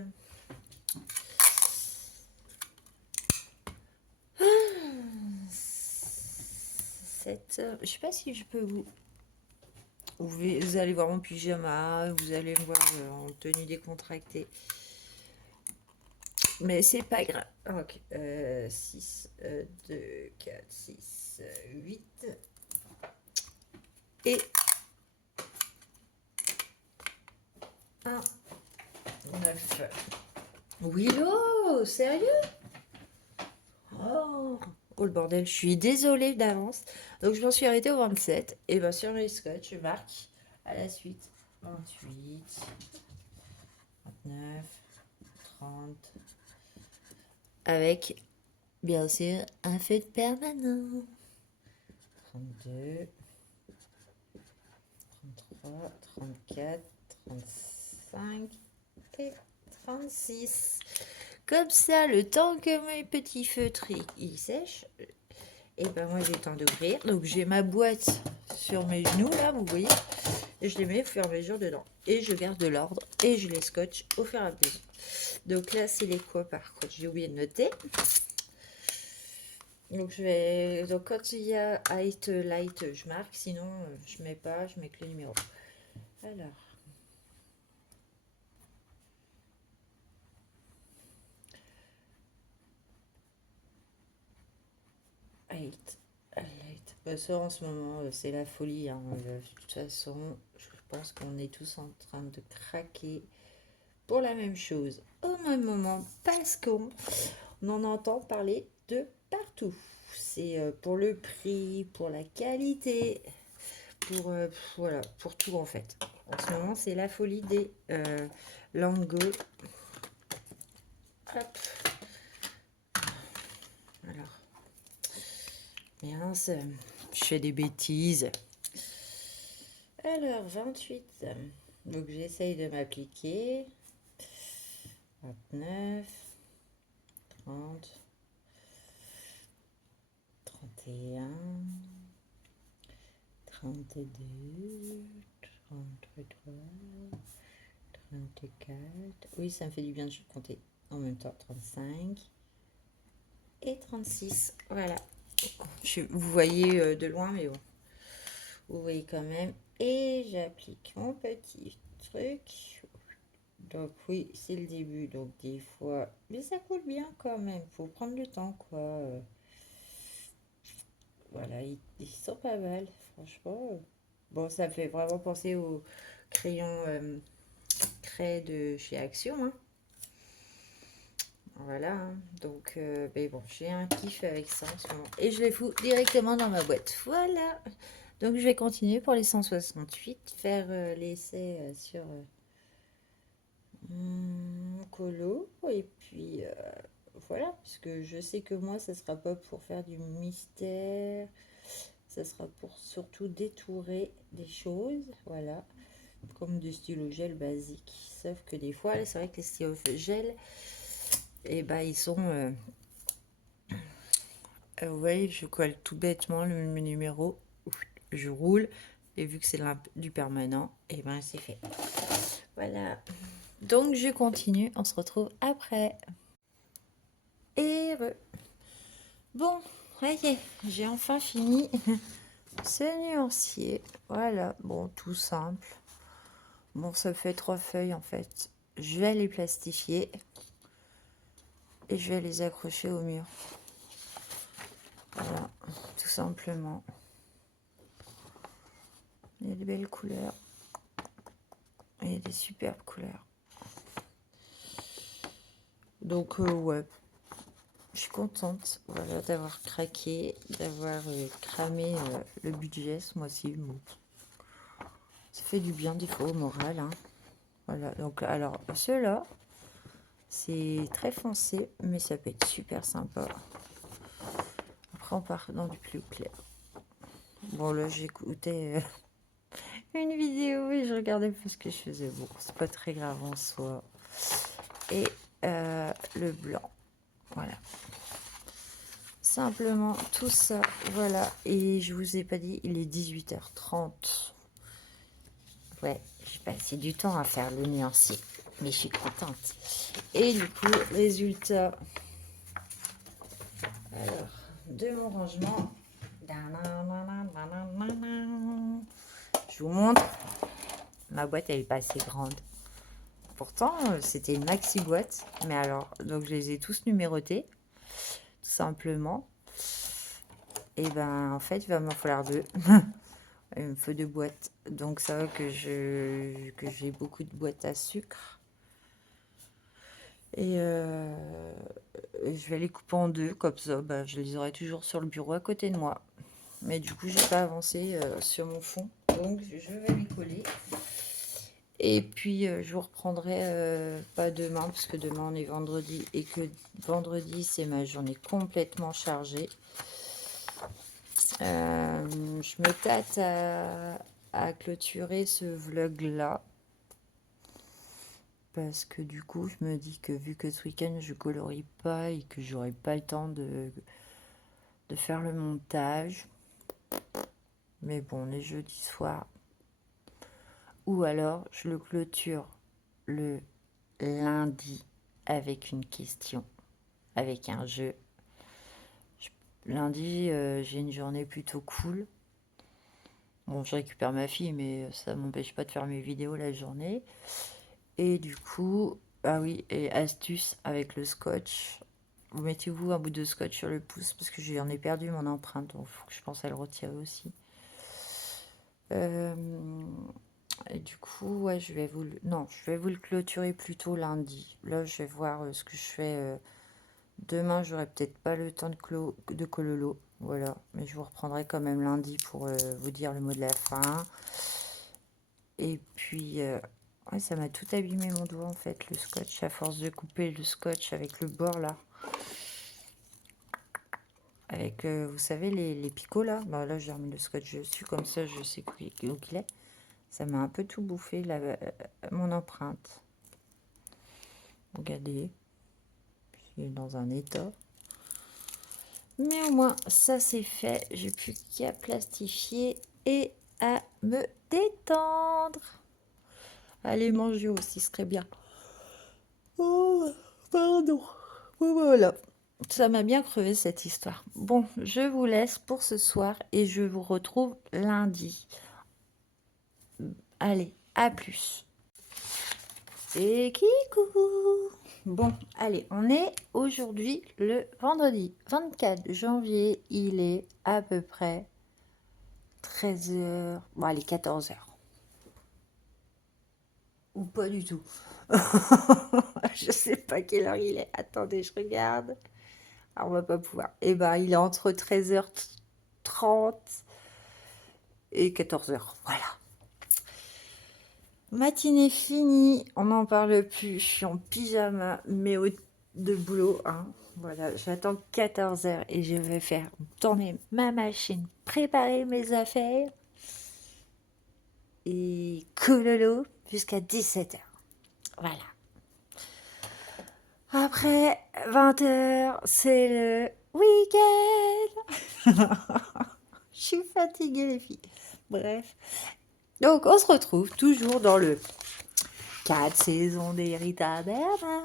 7. Je sais pas si je peux vous... Vous allez voir mon pyjama, vous allez me voir en tenue décontractée. Mais c'est pas grave. Ok. 6, 2, 4, 6, 8. Et 1, 9. Willow, sérieux? Oh, le bordel, je suis désolée d'avance. Donc je m'en suis arrêtée au 27. Et bien sur les scotch, je marque à la suite 28, 29, 30. Avec, bien sûr, un feu de permanent. 32, 33, 34, 35 et 36. Comme ça, le temps que mes petits feutres ils sèchent, et ben moi j'ai le temps d'ouvrir. Donc j'ai ma boîte sur mes genoux là, vous voyez, et je les mets au fur et à mesure dedans. Et je garde de l'ordre et je les scotche au fur et à mesure. Donc là, c'est les quoi par contre? J'ai oublié de noter. Donc je vais. Donc quand il y a height, light, je marque. Sinon, je mets pas, je mets que les numéros. Alors. Height, light. toute façon, en ce moment, c'est la folie, hein. De toute façon, je pense qu'on est tous en train de craquer pour la même chose au même moment parce qu'on en entend parler de partout. C'est pour le prix, pour la qualité, pour voilà, pour tout en fait. En ce moment, c'est la folie des Lango. Hop. Alors, mince, je fais des bêtises. Alors, 28. Donc, j'essaye de m'appliquer. 29, 30, 31, 32, 33, 34. Oui, ça me fait du bien de compter en même temps. 35 et 36. Voilà. Vous voyez de loin, mais bon. Vous voyez quand même. Et j'applique mon petit truc. Donc oui, c'est le début. Donc des fois... Mais ça coule bien quand même. Faut prendre le temps, quoi. Voilà, ils sont pas mal, franchement. Bon, ça me fait vraiment penser au crayon craie de chez Action, hein. Voilà, hein. Donc, mais bon, j'ai un kiff avec ça en ce moment. Et je les fous directement dans ma boîte. Voilà. Donc, je vais continuer pour les 168, faire l'essai sur mon colo. Et puis, voilà, parce que je sais que moi, ça sera pas pour faire du mystère. Ça sera pour surtout détourer des choses, voilà, comme du stylo gel basique. Sauf que des fois, c'est vrai que les stylos gel, et ben ils sont... vous voyez, je colle tout bêtement le numéro, je roule, et vu que c'est du permanent, et ben c'est fait. Voilà. Donc je continue, on se retrouve après. Et bon, voyez, j'ai enfin fini ce nuancier. Voilà, bon, tout simple. Bon, ça fait 3 feuilles en fait. Je vais les plastifier et je vais les accrocher au mur. Voilà, tout simplement. Il y a des belles couleurs. Il y a des superbes couleurs. Donc, ouais, je suis contente, voilà, d'avoir craqué, d'avoir cramé le budget ce mois-ci. Bon, ça fait du bien des fois au moral, hein. Voilà, donc alors ceux-là, c'est très foncé, mais ça peut être super sympa. Après, on part dans du plus clair. Bon, là, j'écoutais une vidéo et je regardais pas ce que je faisais. Bon, c'est pas très grave en soi. Et le blanc, voilà. Simplement tout ça, voilà. Et je vous ai pas dit, il est 18h30. Ouais, j'ai passé du temps à faire le nuancier, mais je suis contente. Et du coup, résultat, alors, de mon rangement. Je vous montre. Ma boîte, elle est pas assez grande. Pourtant, c'était une maxi boîte. Mais alors, donc je les ai tous numérotés, tout simplement. Et ben, en fait, il va m'en falloir 2. Il me faut 2 boîtes. Donc, ça va que j'ai beaucoup de boîtes à sucre. Et je vais les couper en 2, comme ça, bah, je les aurai toujours sur le bureau à côté de moi. Mais du coup, j'ai pas avancé sur mon fond. Donc, je vais les coller. Et puis, je vous reprendrai pas demain, parce que demain, on est vendredi. Et que vendredi, c'est ma journée complètement chargée. Je me tâte à clôturer ce vlog-là. Parce que du coup, je me dis que vu que ce week-end, je colorie pas et que j'aurai pas le temps de faire le montage. Mais bon, les jeudis soirs. Ou alors, je le clôture le lundi avec une question, avec un jeu. Lundi, j'ai une journée plutôt cool. Bon, je récupère ma fille, mais ça m'empêche pas de faire mes vidéos la journée. Et du coup, ah oui, et astuce avec le scotch. vous mettez-vous un bout de scotch sur le pouce parce que j'en ai perdu mon empreinte, donc il faut que je pense à le retirer aussi. Et du coup, ouais, je vais vous le... Non, je vais vous le clôturer plutôt lundi. Là, je vais voir ce que je fais. Demain, j'aurai peut-être pas le temps de cololo. Voilà, mais je vous reprendrai quand même lundi pour vous dire le mot de la fin. Et puis, ouais, ça m'a tout abîmé mon doigt en fait, le scotch, à force de couper le scotch avec le bord là. Avec, vous savez, les picots là. Bah, là, j'ai remis le scotch dessus, comme ça, je sais où qu'il est. Ça m'a un peu tout bouffé, mon empreinte. Regardez, il est dans un état. Mais au moins, ça c'est fait. J'ai plus qu'à plastifier et à me détendre. Allez, manger aussi, ce serait bien. Oh, pardon. Voilà. Ça m'a bien crevé cette histoire. Bon, je vous laisse pour ce soir et je vous retrouve lundi. Allez, à plus. C'est Kikou. Bon, allez, on est aujourd'hui le vendredi 24 janvier. Il est à peu près 13h. Bon, allez, 14h. Ou pas du tout. Je sais pas quelle heure il est. Attendez, je regarde. Ah, on va pas pouvoir. Eh ben, il est entre 13h30 et 14h. Voilà. Matinée finie, on n'en parle plus. Je suis en pyjama, mais de boulot. Hein. Voilà, j'attends 14h et je vais faire tourner ma machine, préparer mes affaires et cololo jusqu'à 17h. Voilà. Après 20h, c'est le week-end. Je suis fatiguée, les filles. Bref. Donc, on se retrouve toujours dans le 4 saisons des Rita Berman.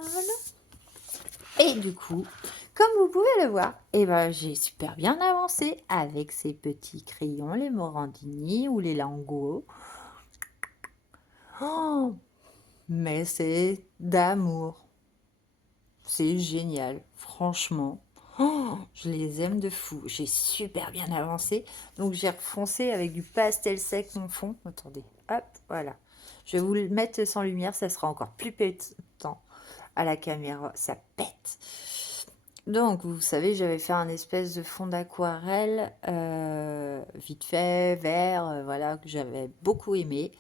Et du coup, comme vous pouvez le voir, eh ben, j'ai super bien avancé avec ces petits crayons, les Morandini ou les Lango. Oh, mais c'est d'amour. C'est génial, franchement. Oh, je les aime de fou. J'ai super bien avancé. Donc j'ai refoncé avec du pastel sec mon fond. Attendez, hop, voilà. Je vais vous le mettre sans lumière, ça sera encore plus pétant à la caméra. Ça pète. Donc vous savez, j'avais fait un espèce de fond d'aquarelle, vite fait, vert, voilà, que j'avais beaucoup aimé.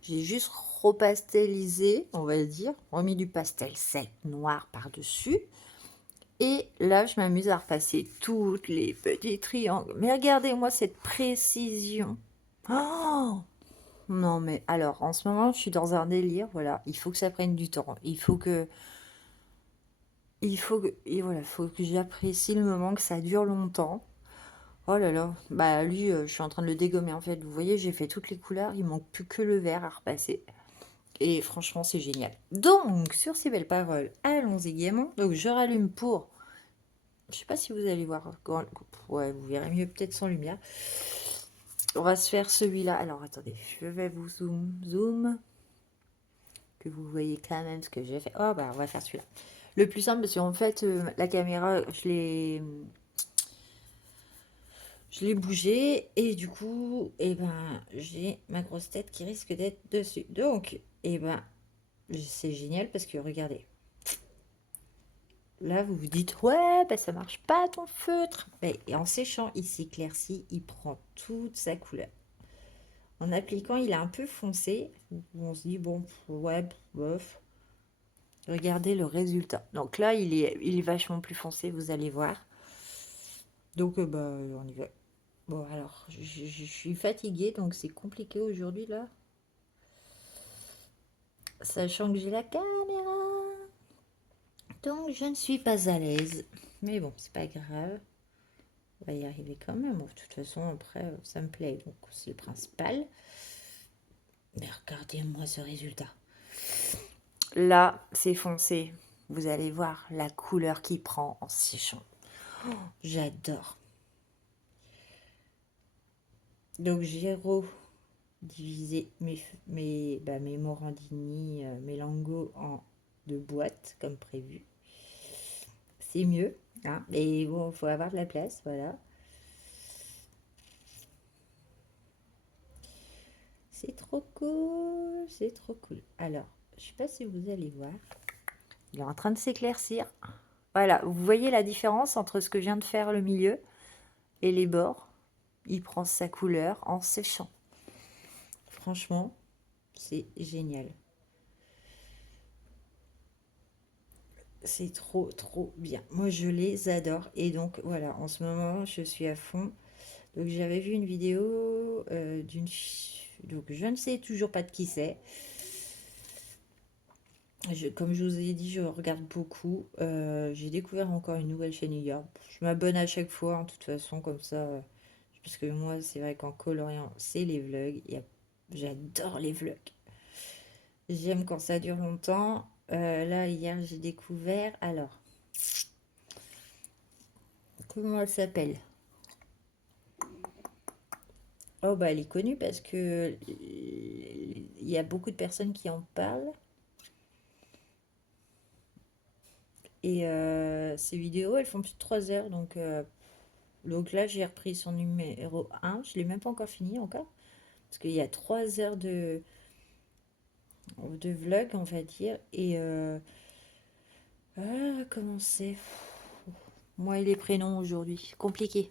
J'ai juste repastelisé, on va dire, remis du pastel sec noir par-dessus. Et là, je m'amuse à repasser toutes les petits triangles. Mais regardez-moi cette précision. Oh non, mais alors, en ce moment, je suis dans un délire. Voilà, il faut que ça prenne du temps. Et voilà, faut que j'apprécie le moment, que ça dure longtemps. Oh là là, bah lui, je suis en train de le dégommer en fait. Vous voyez, j'ai fait toutes les couleurs. Il manque plus que le vert à repasser. Et franchement, c'est génial. Donc, sur ces belles paroles, allons-y gaiement. Donc, je rallume pour... Je sais pas si vous allez voir. Ouais, vous verrez mieux peut-être sans lumière. On va se faire celui-là. Alors, attendez, je vais vous zoom. Que vous voyez quand même ce que j'ai fait. Oh, bah, on va faire celui-là. Le plus simple, parce qu'en fait, la caméra, je l'ai bougé. Et du coup, eh ben, j'ai ma grosse tête qui risque d'être dessus. Donc, eh ben, c'est génial parce que regardez. Là, vous vous dites, ouais, bah, ça marche pas ton feutre. Mais en séchant, il s'éclaircit, il prend toute sa couleur. En appliquant, il est un peu foncé. On se dit, bon, ouais, bof. Regardez le résultat. Donc là, il est vachement plus foncé, vous allez voir. Donc, bah, on y va. Bon, alors, je suis fatiguée, donc c'est compliqué aujourd'hui, là. Sachant que j'ai la caméra. Donc, je ne suis pas à l'aise. Mais bon, c'est pas grave. On va y arriver quand même. De toute façon, après, ça me plaît. Donc, c'est le principal. Mais regardez-moi ce résultat. Là, c'est foncé. Vous allez voir la couleur qu'il prend en séchant. Oh, j'adore. Donc, j'ai divisé mes Morandini, mes Lango en deux boîtes, comme prévu. c'est mieux. Hein. Mais bon, il faut avoir de la place, voilà. C'est trop cool, c'est trop cool. Alors, je sais pas si vous allez voir. Il est en train de s'éclaircir. Voilà, vous voyez la différence entre ce que je viens de faire le milieu et les bords. Il prend sa couleur en séchant. Franchement, c'est génial. C'est trop, trop bien. Moi, je les adore. Et donc, voilà, en ce moment, je suis à fond. Donc, j'avais vu une vidéo d'une... Donc, je ne sais toujours pas de qui c'est. Comme je vous ai dit, je regarde beaucoup. J'ai découvert encore une nouvelle chaîne hier. Je m'abonne à chaque fois, hein, de toute façon, comme ça. Parce que moi, c'est vrai qu'en coloriant, c'est les vlogs. J'adore les vlogs. J'aime quand ça dure longtemps. Là, hier, j'ai découvert. Alors, comment elle s'appelle? Oh, bah, elle est connue parce que il y a beaucoup de personnes qui en parlent. Et ces vidéos, elles font plus de 3 heures. Donc là, j'ai repris son numéro 1. Je ne l'ai même pas encore fini encore. Parce qu'il y a 3 heures de vlog, on va dire. Et comment c'est? Moi et les prénoms aujourd'hui. Compliqué.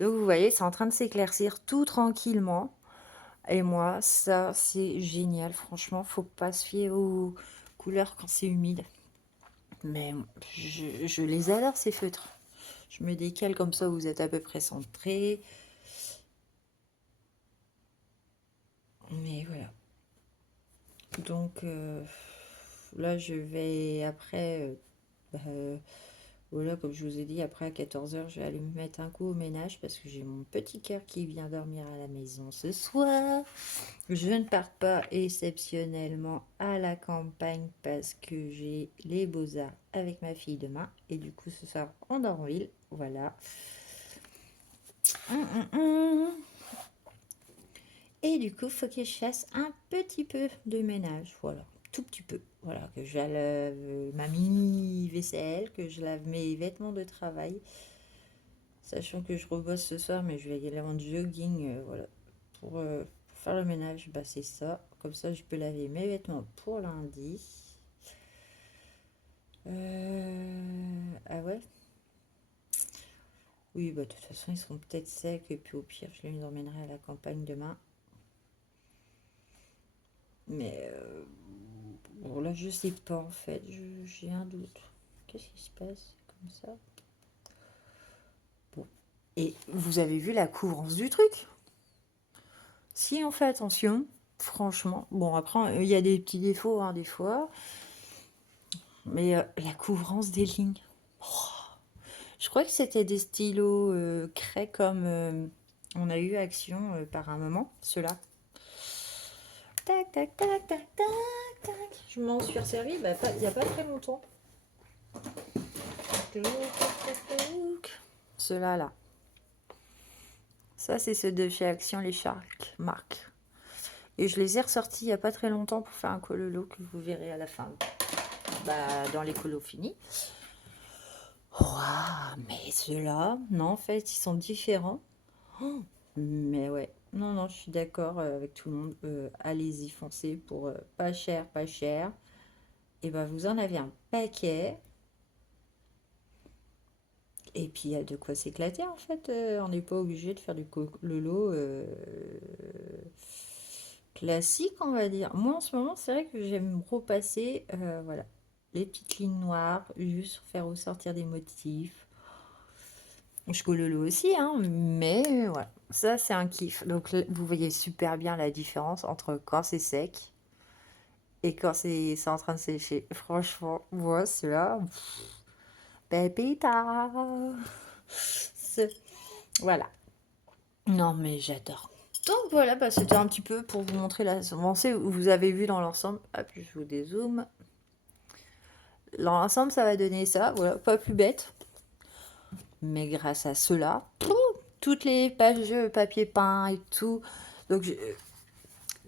Donc vous voyez, c'est en train de s'éclaircir tout tranquillement. Et moi, ça, c'est génial. Franchement, faut pas se fier aux couleurs quand c'est humide. Mais je les adore, ces feutres. Je me décale comme ça, vous êtes à peu près centré. Mais voilà. Donc là, je vais après, voilà, comme je vous ai dit, après à 14 heures, je vais aller me mettre un coup au ménage parce que j'ai mon petit cœur qui vient dormir à la maison ce soir. Je ne pars pas exceptionnellement à la campagne parce que j'ai les beaux-arts avec ma fille demain. Et du coup, ce soir, on dort en ville. Voilà. Et du coup, il faut que je fasse un petit peu de ménage. Voilà. Tout petit peu. Voilà. Que je lave ma mini vaisselle, que je lave mes vêtements de travail. Sachant que je rebosse ce soir, mais je vais y aller en jogging. Voilà. Pour faire le ménage, bah, c'est ça. Comme ça, je peux laver mes vêtements pour lundi. Ah ouais. Oui, bah de toute façon, ils seront peut-être secs. Et puis au pire, je les emmènerai à la campagne demain. Mais bon, là, je sais pas en fait. J'ai un doute. Qu'est-ce qui se passe comme ça? Bon. Et vous avez vu la couvrance du truc? Si on fait attention, franchement. Bon, après, il y a des petits défauts, hein, des fois. Mais la couvrance des lignes. Je crois que c'était des stylos Craie comme on a eu Action par un moment, ceux-là. Tac, tac, tac, tac, tac, tac. Je m'en suis resservi bah, il n'y a pas très longtemps. Ceux-là, là. Ça, c'est ceux de chez Action, les Shark marques. Et je les ai ressortis il n'y a pas très longtemps pour faire un cololo que vous verrez à la fin. Bah, dans les colos finis. Waouh, mais ceux-là, non, en fait, ils sont différents. Oh, mais ouais, non, non, je suis d'accord avec tout le monde. Allez-y, foncez pour pas cher, pas cher. Et ben vous en avez un paquet. Et puis il y a de quoi s'éclater en fait. On n'est pas obligé de faire du lolo classique, on va dire. Moi en ce moment, c'est vrai que j'aime repasser voilà, les petites lignes noires, juste faire ressortir des motifs. Je cololo aussi, hein, mais voilà, ça c'est un kiff. Donc vous voyez super bien la différence entre quand c'est sec et quand c'est en train de sécher. Franchement, moi, c'est là. Pépita. Voilà. Non, mais j'adore. Donc voilà, bah, c'était un petit peu pour vous montrer l'avancée. Vous avez vu dans l'ensemble. Hop, je vous dézoome. Dans l'ensemble, ça va donner ça. Voilà, pas plus bête. Mais grâce à cela, toutes les pages papier peint et tout. Donc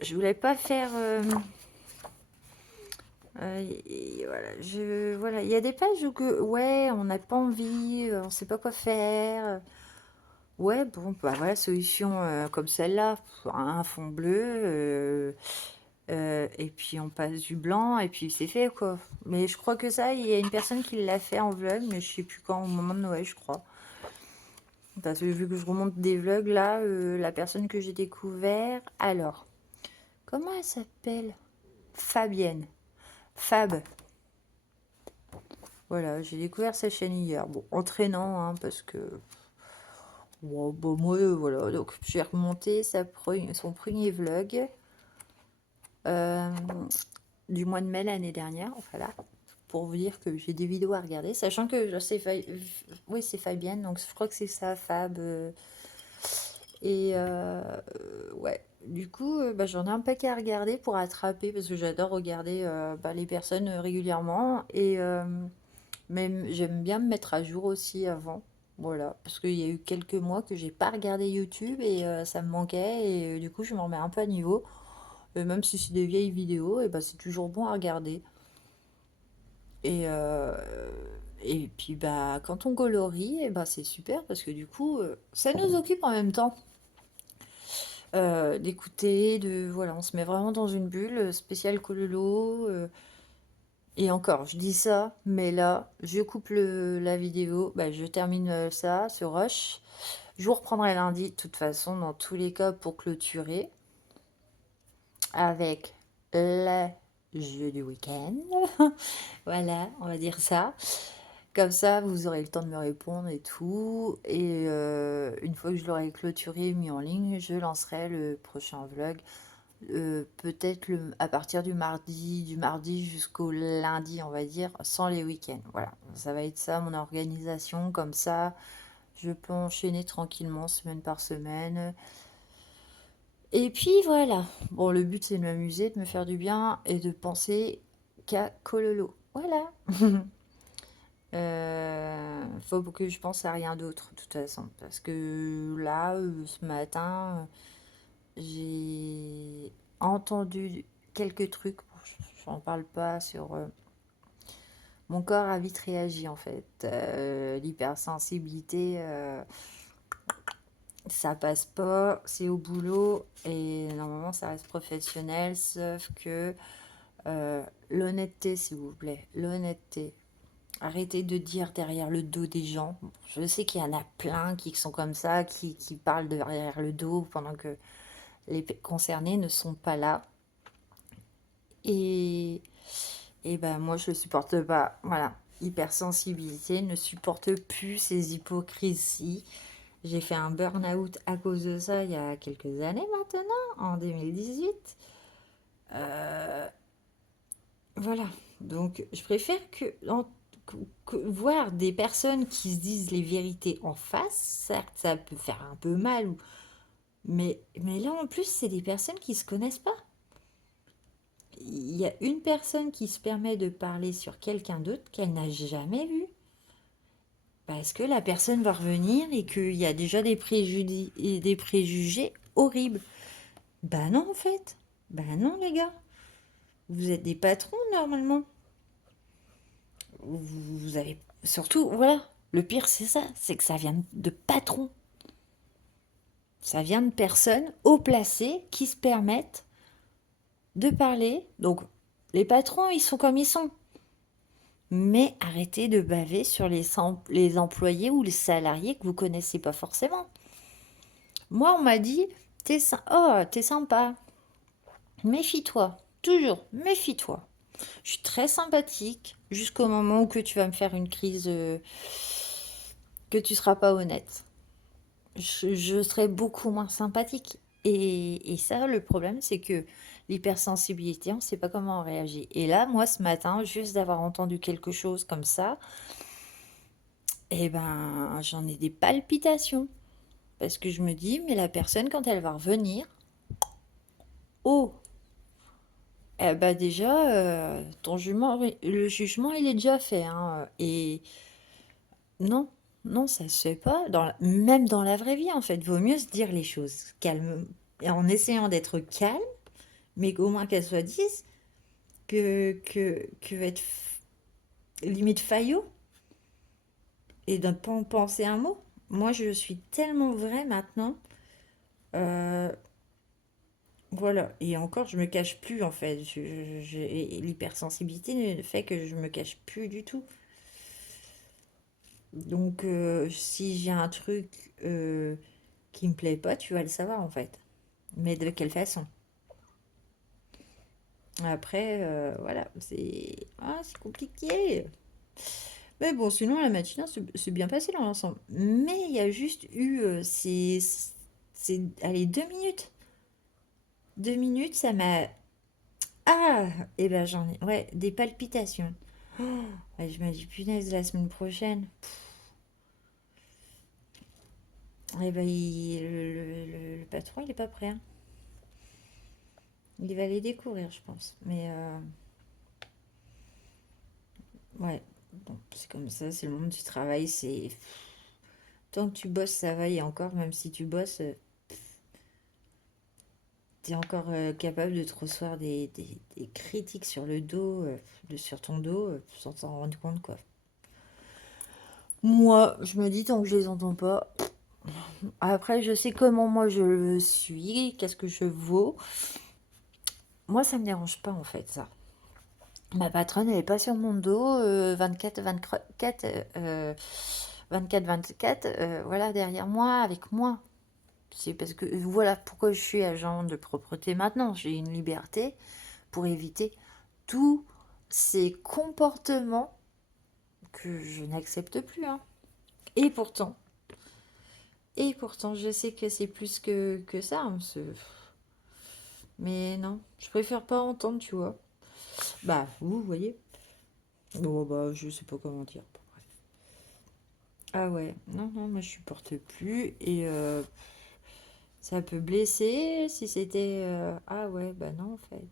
je voulais pas faire Et voilà, il y a des pages où ouais, on n'a pas envie, on sait pas quoi faire. Ouais, bon, bah voilà, solution comme celle-là, un fond bleu, et puis on passe du blanc, et puis c'est fait, quoi. Mais je crois que ça, il y a une personne qui l'a fait en vlog, mais je sais plus quand, au moment de Noël, je crois. Parce que vu que je remonte des vlogs, là, la personne que j'ai découvert, alors, comment elle s'appelle? Fabienne. Fab. Voilà, j'ai découvert sa chaîne hier. Bon, entraînant, hein, parce que... Bon, bon, moi, voilà, donc j'ai remonté son premier vlog euh, du mois de mai l'année dernière, voilà, pour vous dire que j'ai des vidéos à regarder, sachant que oui, c'est Fabienne, donc je crois que c'est ça, Fab. Ouais, du coup, bah, j'en ai un paquet à regarder pour attraper, parce que j'adore regarder bah, les personnes régulièrement, et même j'aime bien me mettre à jour aussi avant. Voilà, parce qu'il y a eu quelques mois que j'ai pas regardé YouTube et ça me manquait et du coup je m'en remets un peu à niveau. Et même si c'est des vieilles vidéos, et bah, c'est toujours bon à regarder. Et, euh, et puis bah quand on colorie, et bah, c'est super parce que du coup ça nous occupe en même temps d'écouter, voilà, on se met vraiment dans une bulle spéciale Cololo. Et encore, je dis ça, mais là, je coupe la vidéo, bah, je termine ça, ce rush. Je vous reprendrai lundi, de toute façon, dans tous les cas, pour clôturer avec le jeu du week-end. Voilà, on va dire ça. Comme ça, vous aurez le temps de me répondre et tout. Et une fois que je l'aurai clôturé et mis en ligne, je lancerai le prochain vlog. Peut-être à partir du mardi jusqu'au lundi, on va dire, sans les week-ends. Voilà, ça va être ça mon organisation. Comme ça, je peux enchaîner tranquillement, semaine par semaine. Et puis voilà. Bon, le but c'est de m'amuser, de me faire du bien et de penser qu'à Cololo. Voilà. Faut que je pense à rien d'autre, de toute façon. Parce que là, ce matin, j'ai entendu quelques trucs. Bon, j'en parle pas sur. Mon corps a vite réagi en fait. L'hypersensibilité, ça passe pas. C'est au boulot et normalement ça reste professionnel. Sauf que l'honnêteté, s'il vous plaît, l'honnêteté. Arrêtez de dire derrière le dos des gens. Je sais qu'il y en a plein qui sont comme ça, qui parlent derrière le dos pendant que les concernés ne sont pas là. Et, et ben moi je ne supporte pas. Voilà. Hypersensibilité, ne supporte plus ces hypocrisies. J'ai fait un burn-out à cause de ça il y a quelques années maintenant, en 2018. Voilà. Donc je préfère voir des personnes qui se disent les vérités en face. Certes, ça peut faire un peu mal, mais là en plus, c'est des personnes qui ne se connaissent pas. Il y a une personne qui se permet de parler sur quelqu'un d'autre qu'elle n'a jamais vu. Parce que la personne va revenir et qu'il y a déjà des préjugés horribles. Bah non, en fait. Bah non, les gars. Vous êtes des patrons, normalement. Vous avez... Surtout, voilà. Le pire, c'est ça. C'est que ça vient de patrons. Ça vient de personnes haut placées qui se permettent de parler. Donc, les patrons, ils sont comme ils sont. Mais arrêtez de baver sur les employés ou les salariés que vous connaissez pas forcément. Moi, on m'a dit, t'es sympa. Méfie-toi. Toujours, méfie-toi. Je suis très sympathique jusqu'au moment où que tu vas me faire une crise, que tu seras pas honnête. Je serai beaucoup moins sympathique. Et ça, le problème, c'est que l'hypersensibilité, on ne sait pas comment on réagit. Et là, moi, ce matin, juste d'avoir entendu quelque chose comme ça, eh ben, j'en ai des palpitations. Parce que je me dis, mais la personne, quand elle va revenir, oh, eh ben déjà, ton jugement, le jugement, il est déjà fait, hein. Et non, non, ça se fait pas. Même dans la vraie vie, en fait, vaut mieux se dire les choses calme, en essayant d'être calme, mais qu'au moins qu'elles soient dites que va être limite faillot et de ne pas en penser un mot. Moi, je suis tellement vraie maintenant. Euh, voilà. Et encore, je me cache plus en fait. Et l'hypersensibilité ne fait que je me cache plus du tout. Donc, si j'ai un truc qui me plaît pas, tu vas le savoir en fait. Mais de quelle façon? Après, voilà, c'est compliqué. Mais bon, sinon, la matinée, c'est bien passé dans l'ensemble. Mais il y a juste eu, allez, 2 minutes. 2 minutes, ça m'a... Ah, eh ben j'en ai, ouais, des palpitations. Oh, ouais, je me dis, punaise, la semaine prochaine. Eh ben, le patron, il est pas prêt, hein. Il va les découvrir, je pense. Mais, ouais, bon, c'est comme ça, c'est le monde du travail, c'est... Tant que tu bosses, ça va, et encore, même si tu bosses, t'es encore capable de te recevoir des critiques sur le dos, sur ton dos, sans t'en rendre compte, quoi. Moi, je me dis, tant que je les entends pas. Après, je sais comment moi je suis, qu'est-ce que je vaux. Moi, ça me dérange pas, en fait, ça. Ma patronne, elle est pas sur mon dos, 24, 24, voilà, derrière moi, avec moi. C'est parce que, voilà, pourquoi je suis agent de propreté maintenant. J'ai une liberté pour éviter tous ces comportements que je n'accepte plus, hein. Et pourtant, je sais que c'est plus que ça, hein, mais non, je préfère pas entendre, tu vois. Bah, vous voyez. Bon, bah, je sais pas comment dire. Bon, bref. Ah ouais, non, non, moi je supporte plus. Et ça peut blesser si c'était... Ah ouais, bah non, en fait.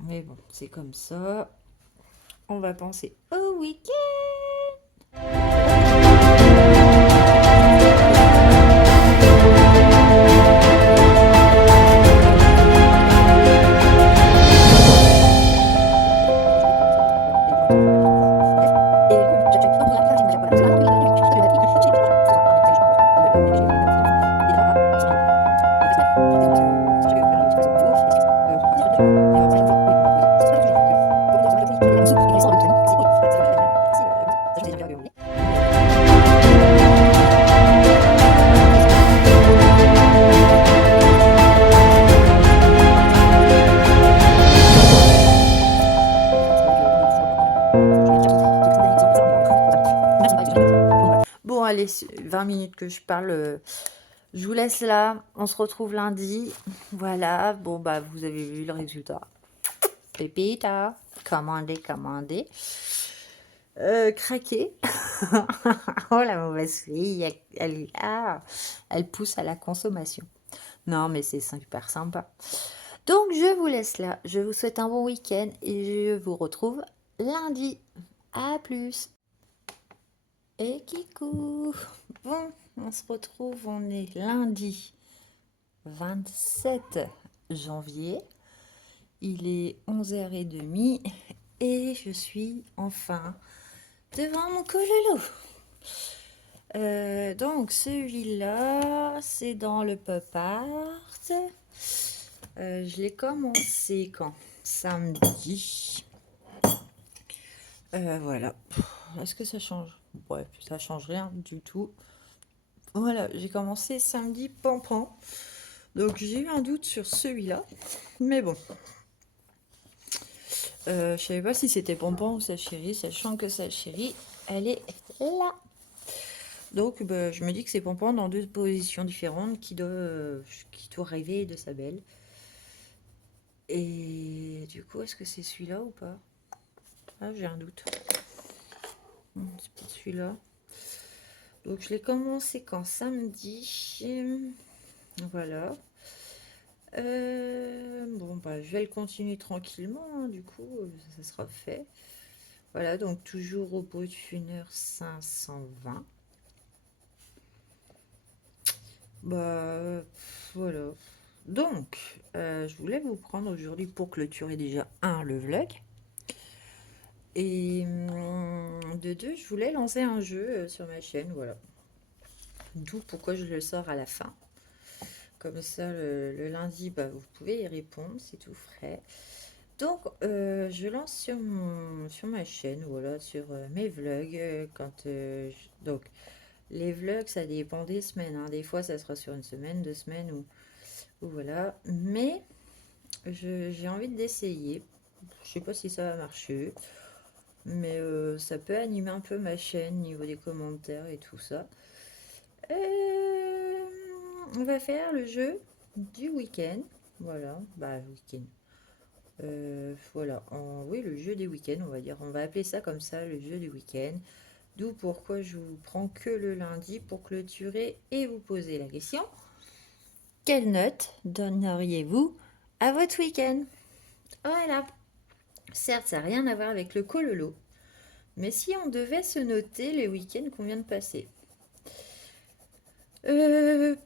Mais bon, c'est comme ça. On va penser au week-end. Bon, allez, 20 minutes que je parle. Je vous laisse là. On se retrouve lundi. Voilà. Bon, bah, vous avez vu le résultat. Pépita. Commandez, commandez. Craquer. Oh, la mauvaise fille. Elle pousse à la consommation. Non, mais c'est super sympa. Donc, je vous laisse là. Je vous souhaite un bon week-end et je vous retrouve lundi. À plus. Et kikou. Bon, on se retrouve. On est lundi 27 janvier. Il est 11h30 et je suis enfin devant mon cololo. Donc celui-là, c'est dans le pop art. Je l'ai commencé quand? Samedi. Voilà. Est-ce que ça change? Ouais, ça change rien du tout. Voilà, j'ai commencé samedi pampan. Donc j'ai eu un doute sur celui-là. Mais bon. Je savais pas si c'était Pampan ou sa chérie, sachant que sa chérie, elle est là. Donc bah, je me dis que c'est Pampan dans deux positions différentes qui doit rêver de sa belle. Et du coup, est-ce que c'est celui-là ou pas? Ah, j'ai un doute. C'est peut-être celui-là. Donc je l'ai commencé quand samedi. Voilà. Bon, bah, je vais le continuer tranquillement, hein, du coup, ça sera fait. Voilà, donc toujours au Brut-Funeur 520. Bah, voilà. Donc, je voulais vous prendre aujourd'hui pour clôturer déjà le vlog. Et de deux, je voulais lancer un jeu sur ma chaîne, voilà. D'où pourquoi je le sors à la fin. Comme ça, le lundi, bah, vous pouvez y répondre, c'est tout frais. Donc, je lance sur ma chaîne, voilà, sur mes vlogs. Donc, les vlogs, ça dépend des semaines, hein. Des fois, ça sera sur une semaine, 2 semaines, ou voilà. Mais j'ai envie d'essayer. Je sais pas si ça va marcher, mais ça peut animer un peu ma chaîne, niveau des commentaires et tout ça. On va faire le jeu du week-end. Voilà, bah, week-end. Voilà, oui, le jeu des week-ends, on va dire. On va appeler ça comme ça, le jeu du week-end. D'où pourquoi je vous prends que le lundi pour clôturer et vous poser la question. Quelle note donneriez-vous à votre week-end? Voilà. Certes, ça n'a rien à voir avec le cololo. Mais si on devait se noter les week-ends qu'on vient de passer.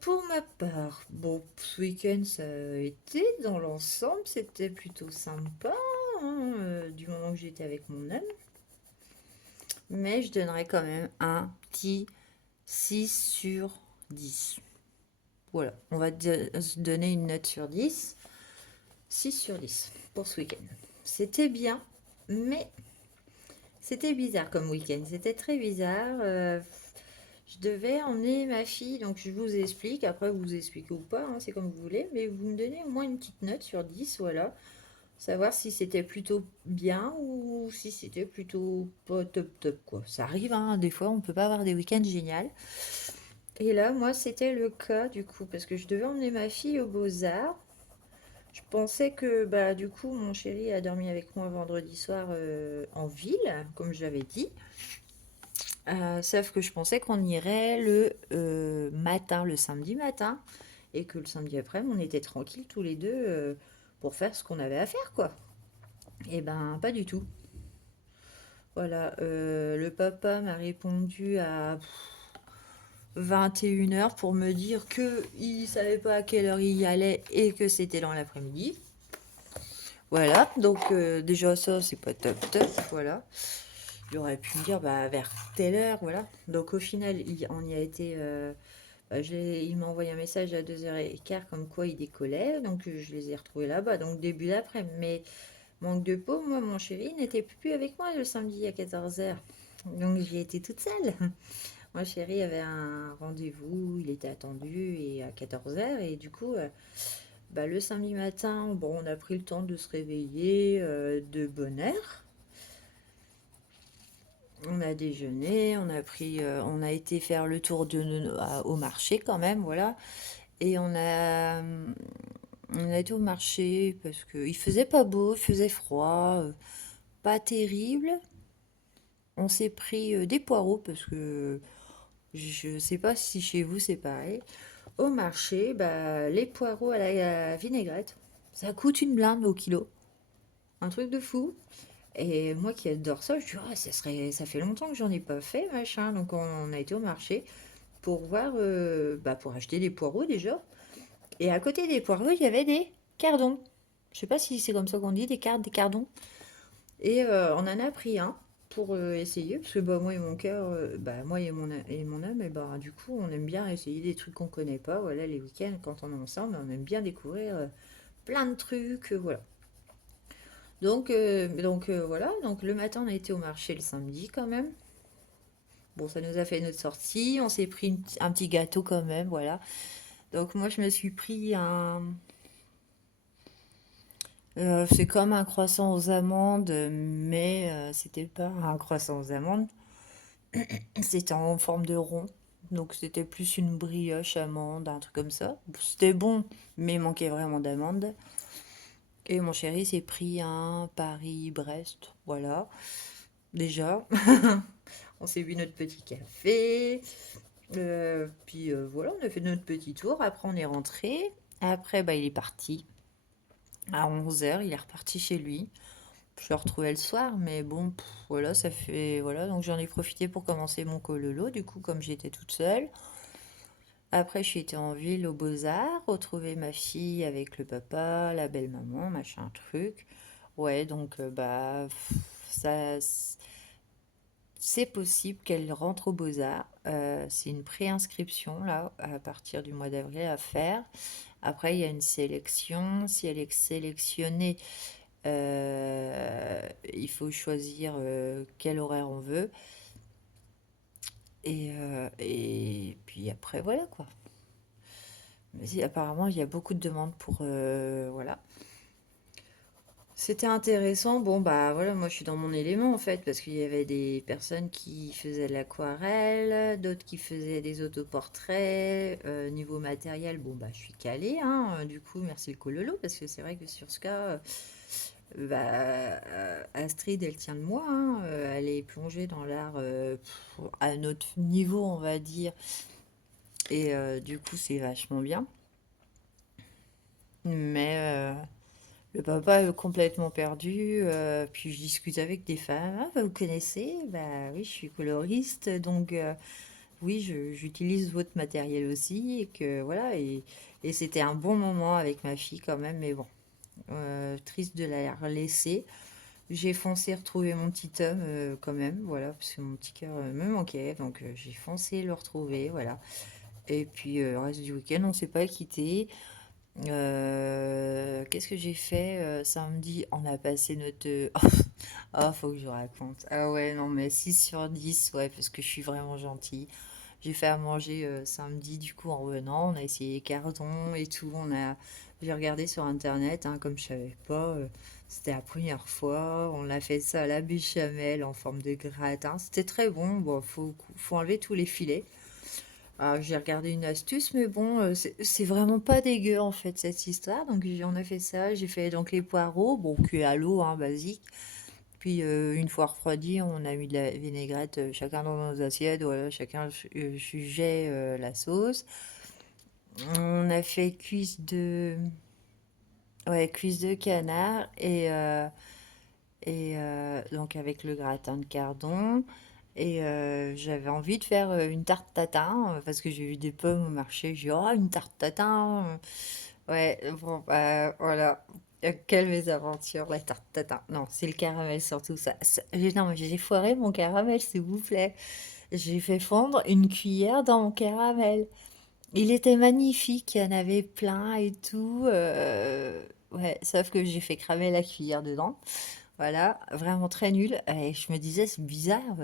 Pour ma part, bon, ce week-end, ça a été, dans l'ensemble, c'était plutôt sympa, hein, du moment que j'étais avec mon homme. Mais je donnerais quand même un petit 6/10. Voilà, on va se donner une note sur 10. 6/10 pour ce week-end. C'était bien, mais c'était bizarre comme week-end. C'était très bizarre. Je devais emmener ma fille, donc je vous explique. Après, vous expliquez ou pas, hein, c'est comme vous voulez. Mais vous me donnez au moins une petite note sur 10, voilà. Savoir si c'était plutôt bien ou si c'était plutôt pas top top, quoi. Ça arrive, hein, des fois, on peut pas avoir des week-ends géniaux. Et là, moi, c'était le cas, du coup, parce que je devais emmener ma fille aux Beaux-Arts. Je pensais que, bah, du coup, mon chéri a dormi avec moi vendredi soir en ville, comme je l'avais dit. Sauf que je pensais qu'on irait le matin, le samedi matin, et que le samedi après, on était tranquilles tous les deux pour faire ce qu'on avait à faire, quoi. Et ben, pas du tout. Voilà, le papa m'a répondu à 21h pour me dire que il savait pas à quelle heure il y allait et que c'était dans l'après-midi. Voilà, donc déjà ça, c'est pas top top, voilà. Il aurait pu me dire bah, vers telle heure, voilà. Donc au final, on y a été. Il m'a envoyé un message à 2h15 comme quoi il décollait, donc je les ai retrouvés là-bas, donc début d'après. Mais manque de peau, moi, mon chéri n'était plus avec moi le samedi à 14h. Donc j'y étais toute seule. Mon chéri avait un rendez-vous, il était attendu et à 14h, et du coup, bah, le samedi matin, bon, on a pris le temps de se réveiller de bonne heure. On a déjeuné, on a été faire le tour au marché quand même, voilà. Et on a été au marché parce qu'il faisait pas beau, il faisait froid, pas terrible. On s'est pris des poireaux parce que je sais pas si chez vous c'est pareil. Au marché, bah, les poireaux à la vinaigrette, ça coûte une blinde au kilo. Un truc de fou. Et moi qui adore ça, je dis, ah, ça fait longtemps que j'en ai pas fait, machin. Donc on a été au marché pour voir, bah, pour acheter des poireaux déjà. Et à côté des poireaux, il y avait des cardons. Je sais pas si c'est comme ça qu'on dit, des cardons. Et on en a pris un pour essayer, parce que bah, moi et mon cœur, bah, moi et mon âme, et bah, du coup, on aime bien essayer des trucs qu'on connaît pas. Voilà, les week-ends, quand on est ensemble, on aime bien découvrir plein de trucs, voilà. Donc voilà, donc le matin on a été au marché le samedi quand même. Bon, ça nous a fait notre sortie, on s'est pris un petit gâteau quand même, voilà. Donc moi je me suis pris c'est comme un croissant aux amandes, mais c'était pas un croissant aux amandes, c'était en forme de rond. Donc c'était plus une brioche amande, un truc comme ça. C'était bon, mais il manquait vraiment d'amandes. Et mon chéri s'est pris un Paris-Brest, voilà. Déjà. On s'est bu notre petit café. Puis voilà, on a fait notre petit tour. Après, on est rentré. Après, bah, il est parti. À 11h, il est reparti chez lui. Je le retrouvais le soir, mais bon, voilà, ça fait. Voilà, donc j'en ai profité pour commencer mon cololo, du coup, comme j'étais toute seule. Après, je suis été en ville aux Beaux-Arts, retrouver ma fille avec le papa, la belle-maman, machin truc. Ouais, donc bah ça c'est possible qu'elle rentre aux Beaux-Arts. C'est une préinscription là à partir du mois d'avril à faire. Après, il y a une sélection. Si elle est sélectionnée, il faut choisir quel horaire on veut. Et puis après, voilà quoi. Mais apparemment, il y a beaucoup de demandes pour... voilà. C'était intéressant. Bon, bah voilà, moi je suis dans mon élément en fait, parce qu'il y avait des personnes qui faisaient de l'aquarelle, d'autres qui faisaient des autoportraits. Niveau matériel, bon, bah je suis calée, hein. Du coup, merci le Cololo, parce que c'est vrai que sur ce cas, Astrid, elle tient de moi, hein. Elle est plongée dans l'art à notre niveau, on va dire. Et du coup, c'est vachement bien. Mais le papa est complètement perdu. Puis je discute avec des femmes. Ah, bah, vous connaissez? Bah oui, je suis coloriste, donc oui, j'utilise votre matériel aussi. Et que voilà, et c'était un bon moment avec ma fille quand même. Mais bon, triste de la laisser. J'ai foncé retrouver mon petit homme quand même, voilà, parce que mon petit cœur me manquait. Donc j'ai foncé le retrouver, voilà. Et puis le reste du week-end, on s'est pas quitté. Qu'est-ce que j'ai fait samedi? On a passé notre... Oh, faut que je raconte. Ah ouais, non, mais 6 sur 10 ouais, parce que je suis vraiment gentille. J'ai fait à manger samedi, du coup, en revenant. On a essayé les cardons et tout. J'ai regardé sur Internet, hein, comme je savais pas. C'était la première fois. On a fait ça à la béchamel en forme de gratin. C'était très bon. Bon, faut enlever tous les filets. Alors, j'ai regardé une astuce, mais bon, c'est vraiment pas dégueu en fait cette histoire. Donc on a fait ça. J'ai fait donc les poireaux, bon cuits à l'eau, hein, basique. Puis une fois refroidi, on a mis de la vinaigrette, chacun dans nos assiettes. Voilà, chacun jugeait la sauce. On a fait ouais, cuisse de canard et donc avec le gratin de cardon. Et j'avais envie de faire une tarte tatin parce que j'ai vu des pommes au marché. J'ai dit, oh, une tarte tatin. Ouais, bon, bah voilà. Quelle mésaventure, la tarte tatin. Non, c'est le caramel surtout. Non, mais j'ai foiré mon caramel, s'il vous plaît. J'ai fait fondre une cuillère dans mon caramel. Il était magnifique, il y en avait plein et tout. Ouais, sauf que j'ai fait cramer la cuillère dedans. Voilà, vraiment très nul. Et je me disais, c'est bizarre.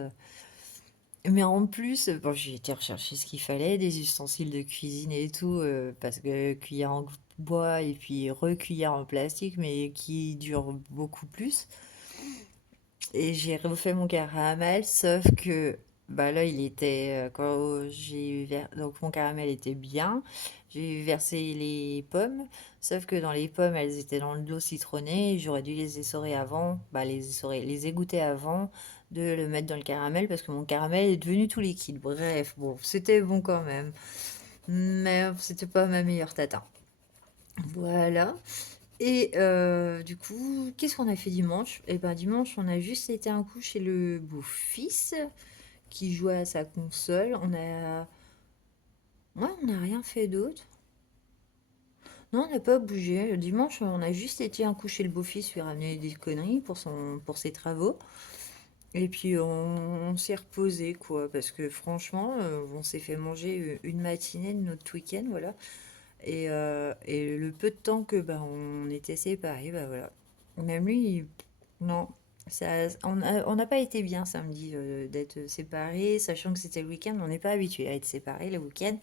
Mais en plus, bon, j'ai été rechercher ce qu'il fallait, des ustensiles de cuisine et tout, parce que cuillère en bois et puis recuillère en plastique, mais qui dure beaucoup plus. Et j'ai refait mon caramel, sauf que bah là, il était quand donc mon caramel était bien. J'ai versé les pommes, sauf que dans les pommes, elles étaient dans de l'eau citronnée. J'aurais dû les essorer avant, bah les égoutter avant de le mettre dans le caramel parce que mon caramel est devenu tout liquide. Bref, bon, c'était bon quand même, mais c'était pas ma meilleure tatin. Voilà. Et du coup, qu'est-ce qu'on a fait dimanche? Eh ben dimanche, on a juste été un coup chez le beau-fils qui jouait à sa console. Ouais, on n'a rien fait d'autre. Non, on n'a pas bougé. Dimanche, on a juste été un coup chez le beau-fils, lui ramener des conneries pour ses travaux. Et puis on s'est reposé, quoi, parce que franchement, on s'est fait manger une matinée de notre week-end, voilà. Et le peu de temps que bah, on était séparés, bah voilà. Même lui, non, on n'a pas été bien samedi d'être séparés, sachant que c'était le week-end, on n'est pas habitué à être séparés le week-end,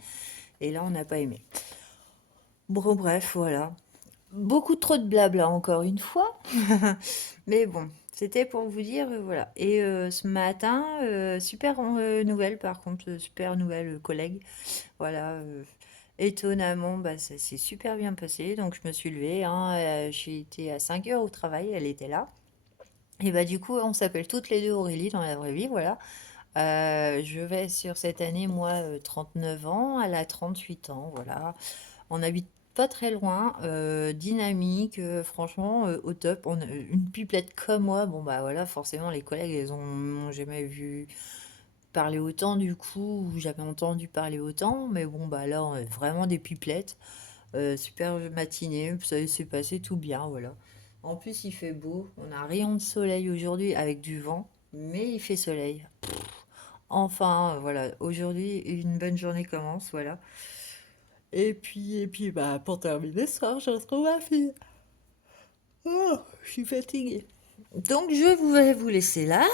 et là on n'a pas aimé. Bon, bref, voilà. Beaucoup trop de blabla encore une fois, mais bon, c'était pour vous dire, voilà. Et ce matin, super nouvelle par contre, super nouvelle collègue. Voilà, étonnamment, bah, ça s'est super bien passé. Donc, je me suis levée, hein, j'ai été à 5 heures au travail, elle était là. Et bah, du coup, on s'appelle toutes les deux Aurélie dans la vraie vie, voilà. Je vais sur cette année, moi, 39 ans, elle a 38 ans, voilà. On habite pas très loin, dynamique, franchement, au top. On a une pipelette comme moi, bon, bah voilà, forcément, les collègues, elles ont m'ont jamais vu parler autant du coup, ou j'avais entendu parler autant, mais bon, bah là, vraiment des pipelettes. Super matinée, ça s'est passé tout bien, voilà. En plus, il fait beau, on a un rayon de soleil aujourd'hui avec du vent, mais il fait soleil. Enfin, voilà, aujourd'hui, une bonne journée commence, voilà. Et puis, bah, pour terminer ce soir, je retrouve ma fille. Oh, je suis fatiguée. Donc, vais vous laisser là.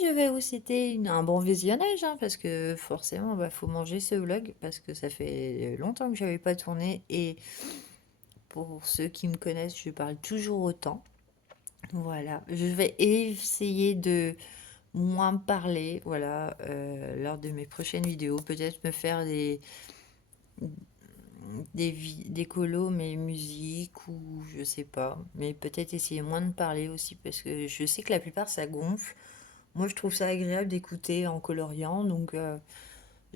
Je vais vous souhaiter un bon visionnage, hein, parce que forcément, bah, faut manger ce vlog, parce que ça fait longtemps que j'avais pas tourné. Et pour ceux qui me connaissent, je parle toujours autant. Voilà, je vais essayer de moins parler, voilà, lors de mes prochaines vidéos. Peut-être me faire des colos, mais musique ou je sais pas. Mais peut-être essayer moins de parler aussi parce que je sais que la plupart ça gonfle. Moi je trouve ça agréable d'écouter en coloriant, donc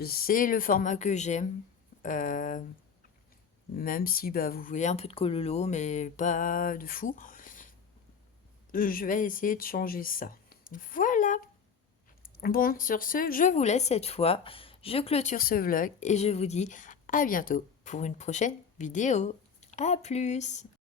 c'est le format que j'aime. Euh, Même si bah, vous voyez un peu de cololo, mais pas de fou. Je vais essayer de changer ça. Voilà. Bon, sur ce, je vous laisse cette fois. Je clôture ce vlog et je vous dis à bientôt pour une prochaine vidéo. À plus!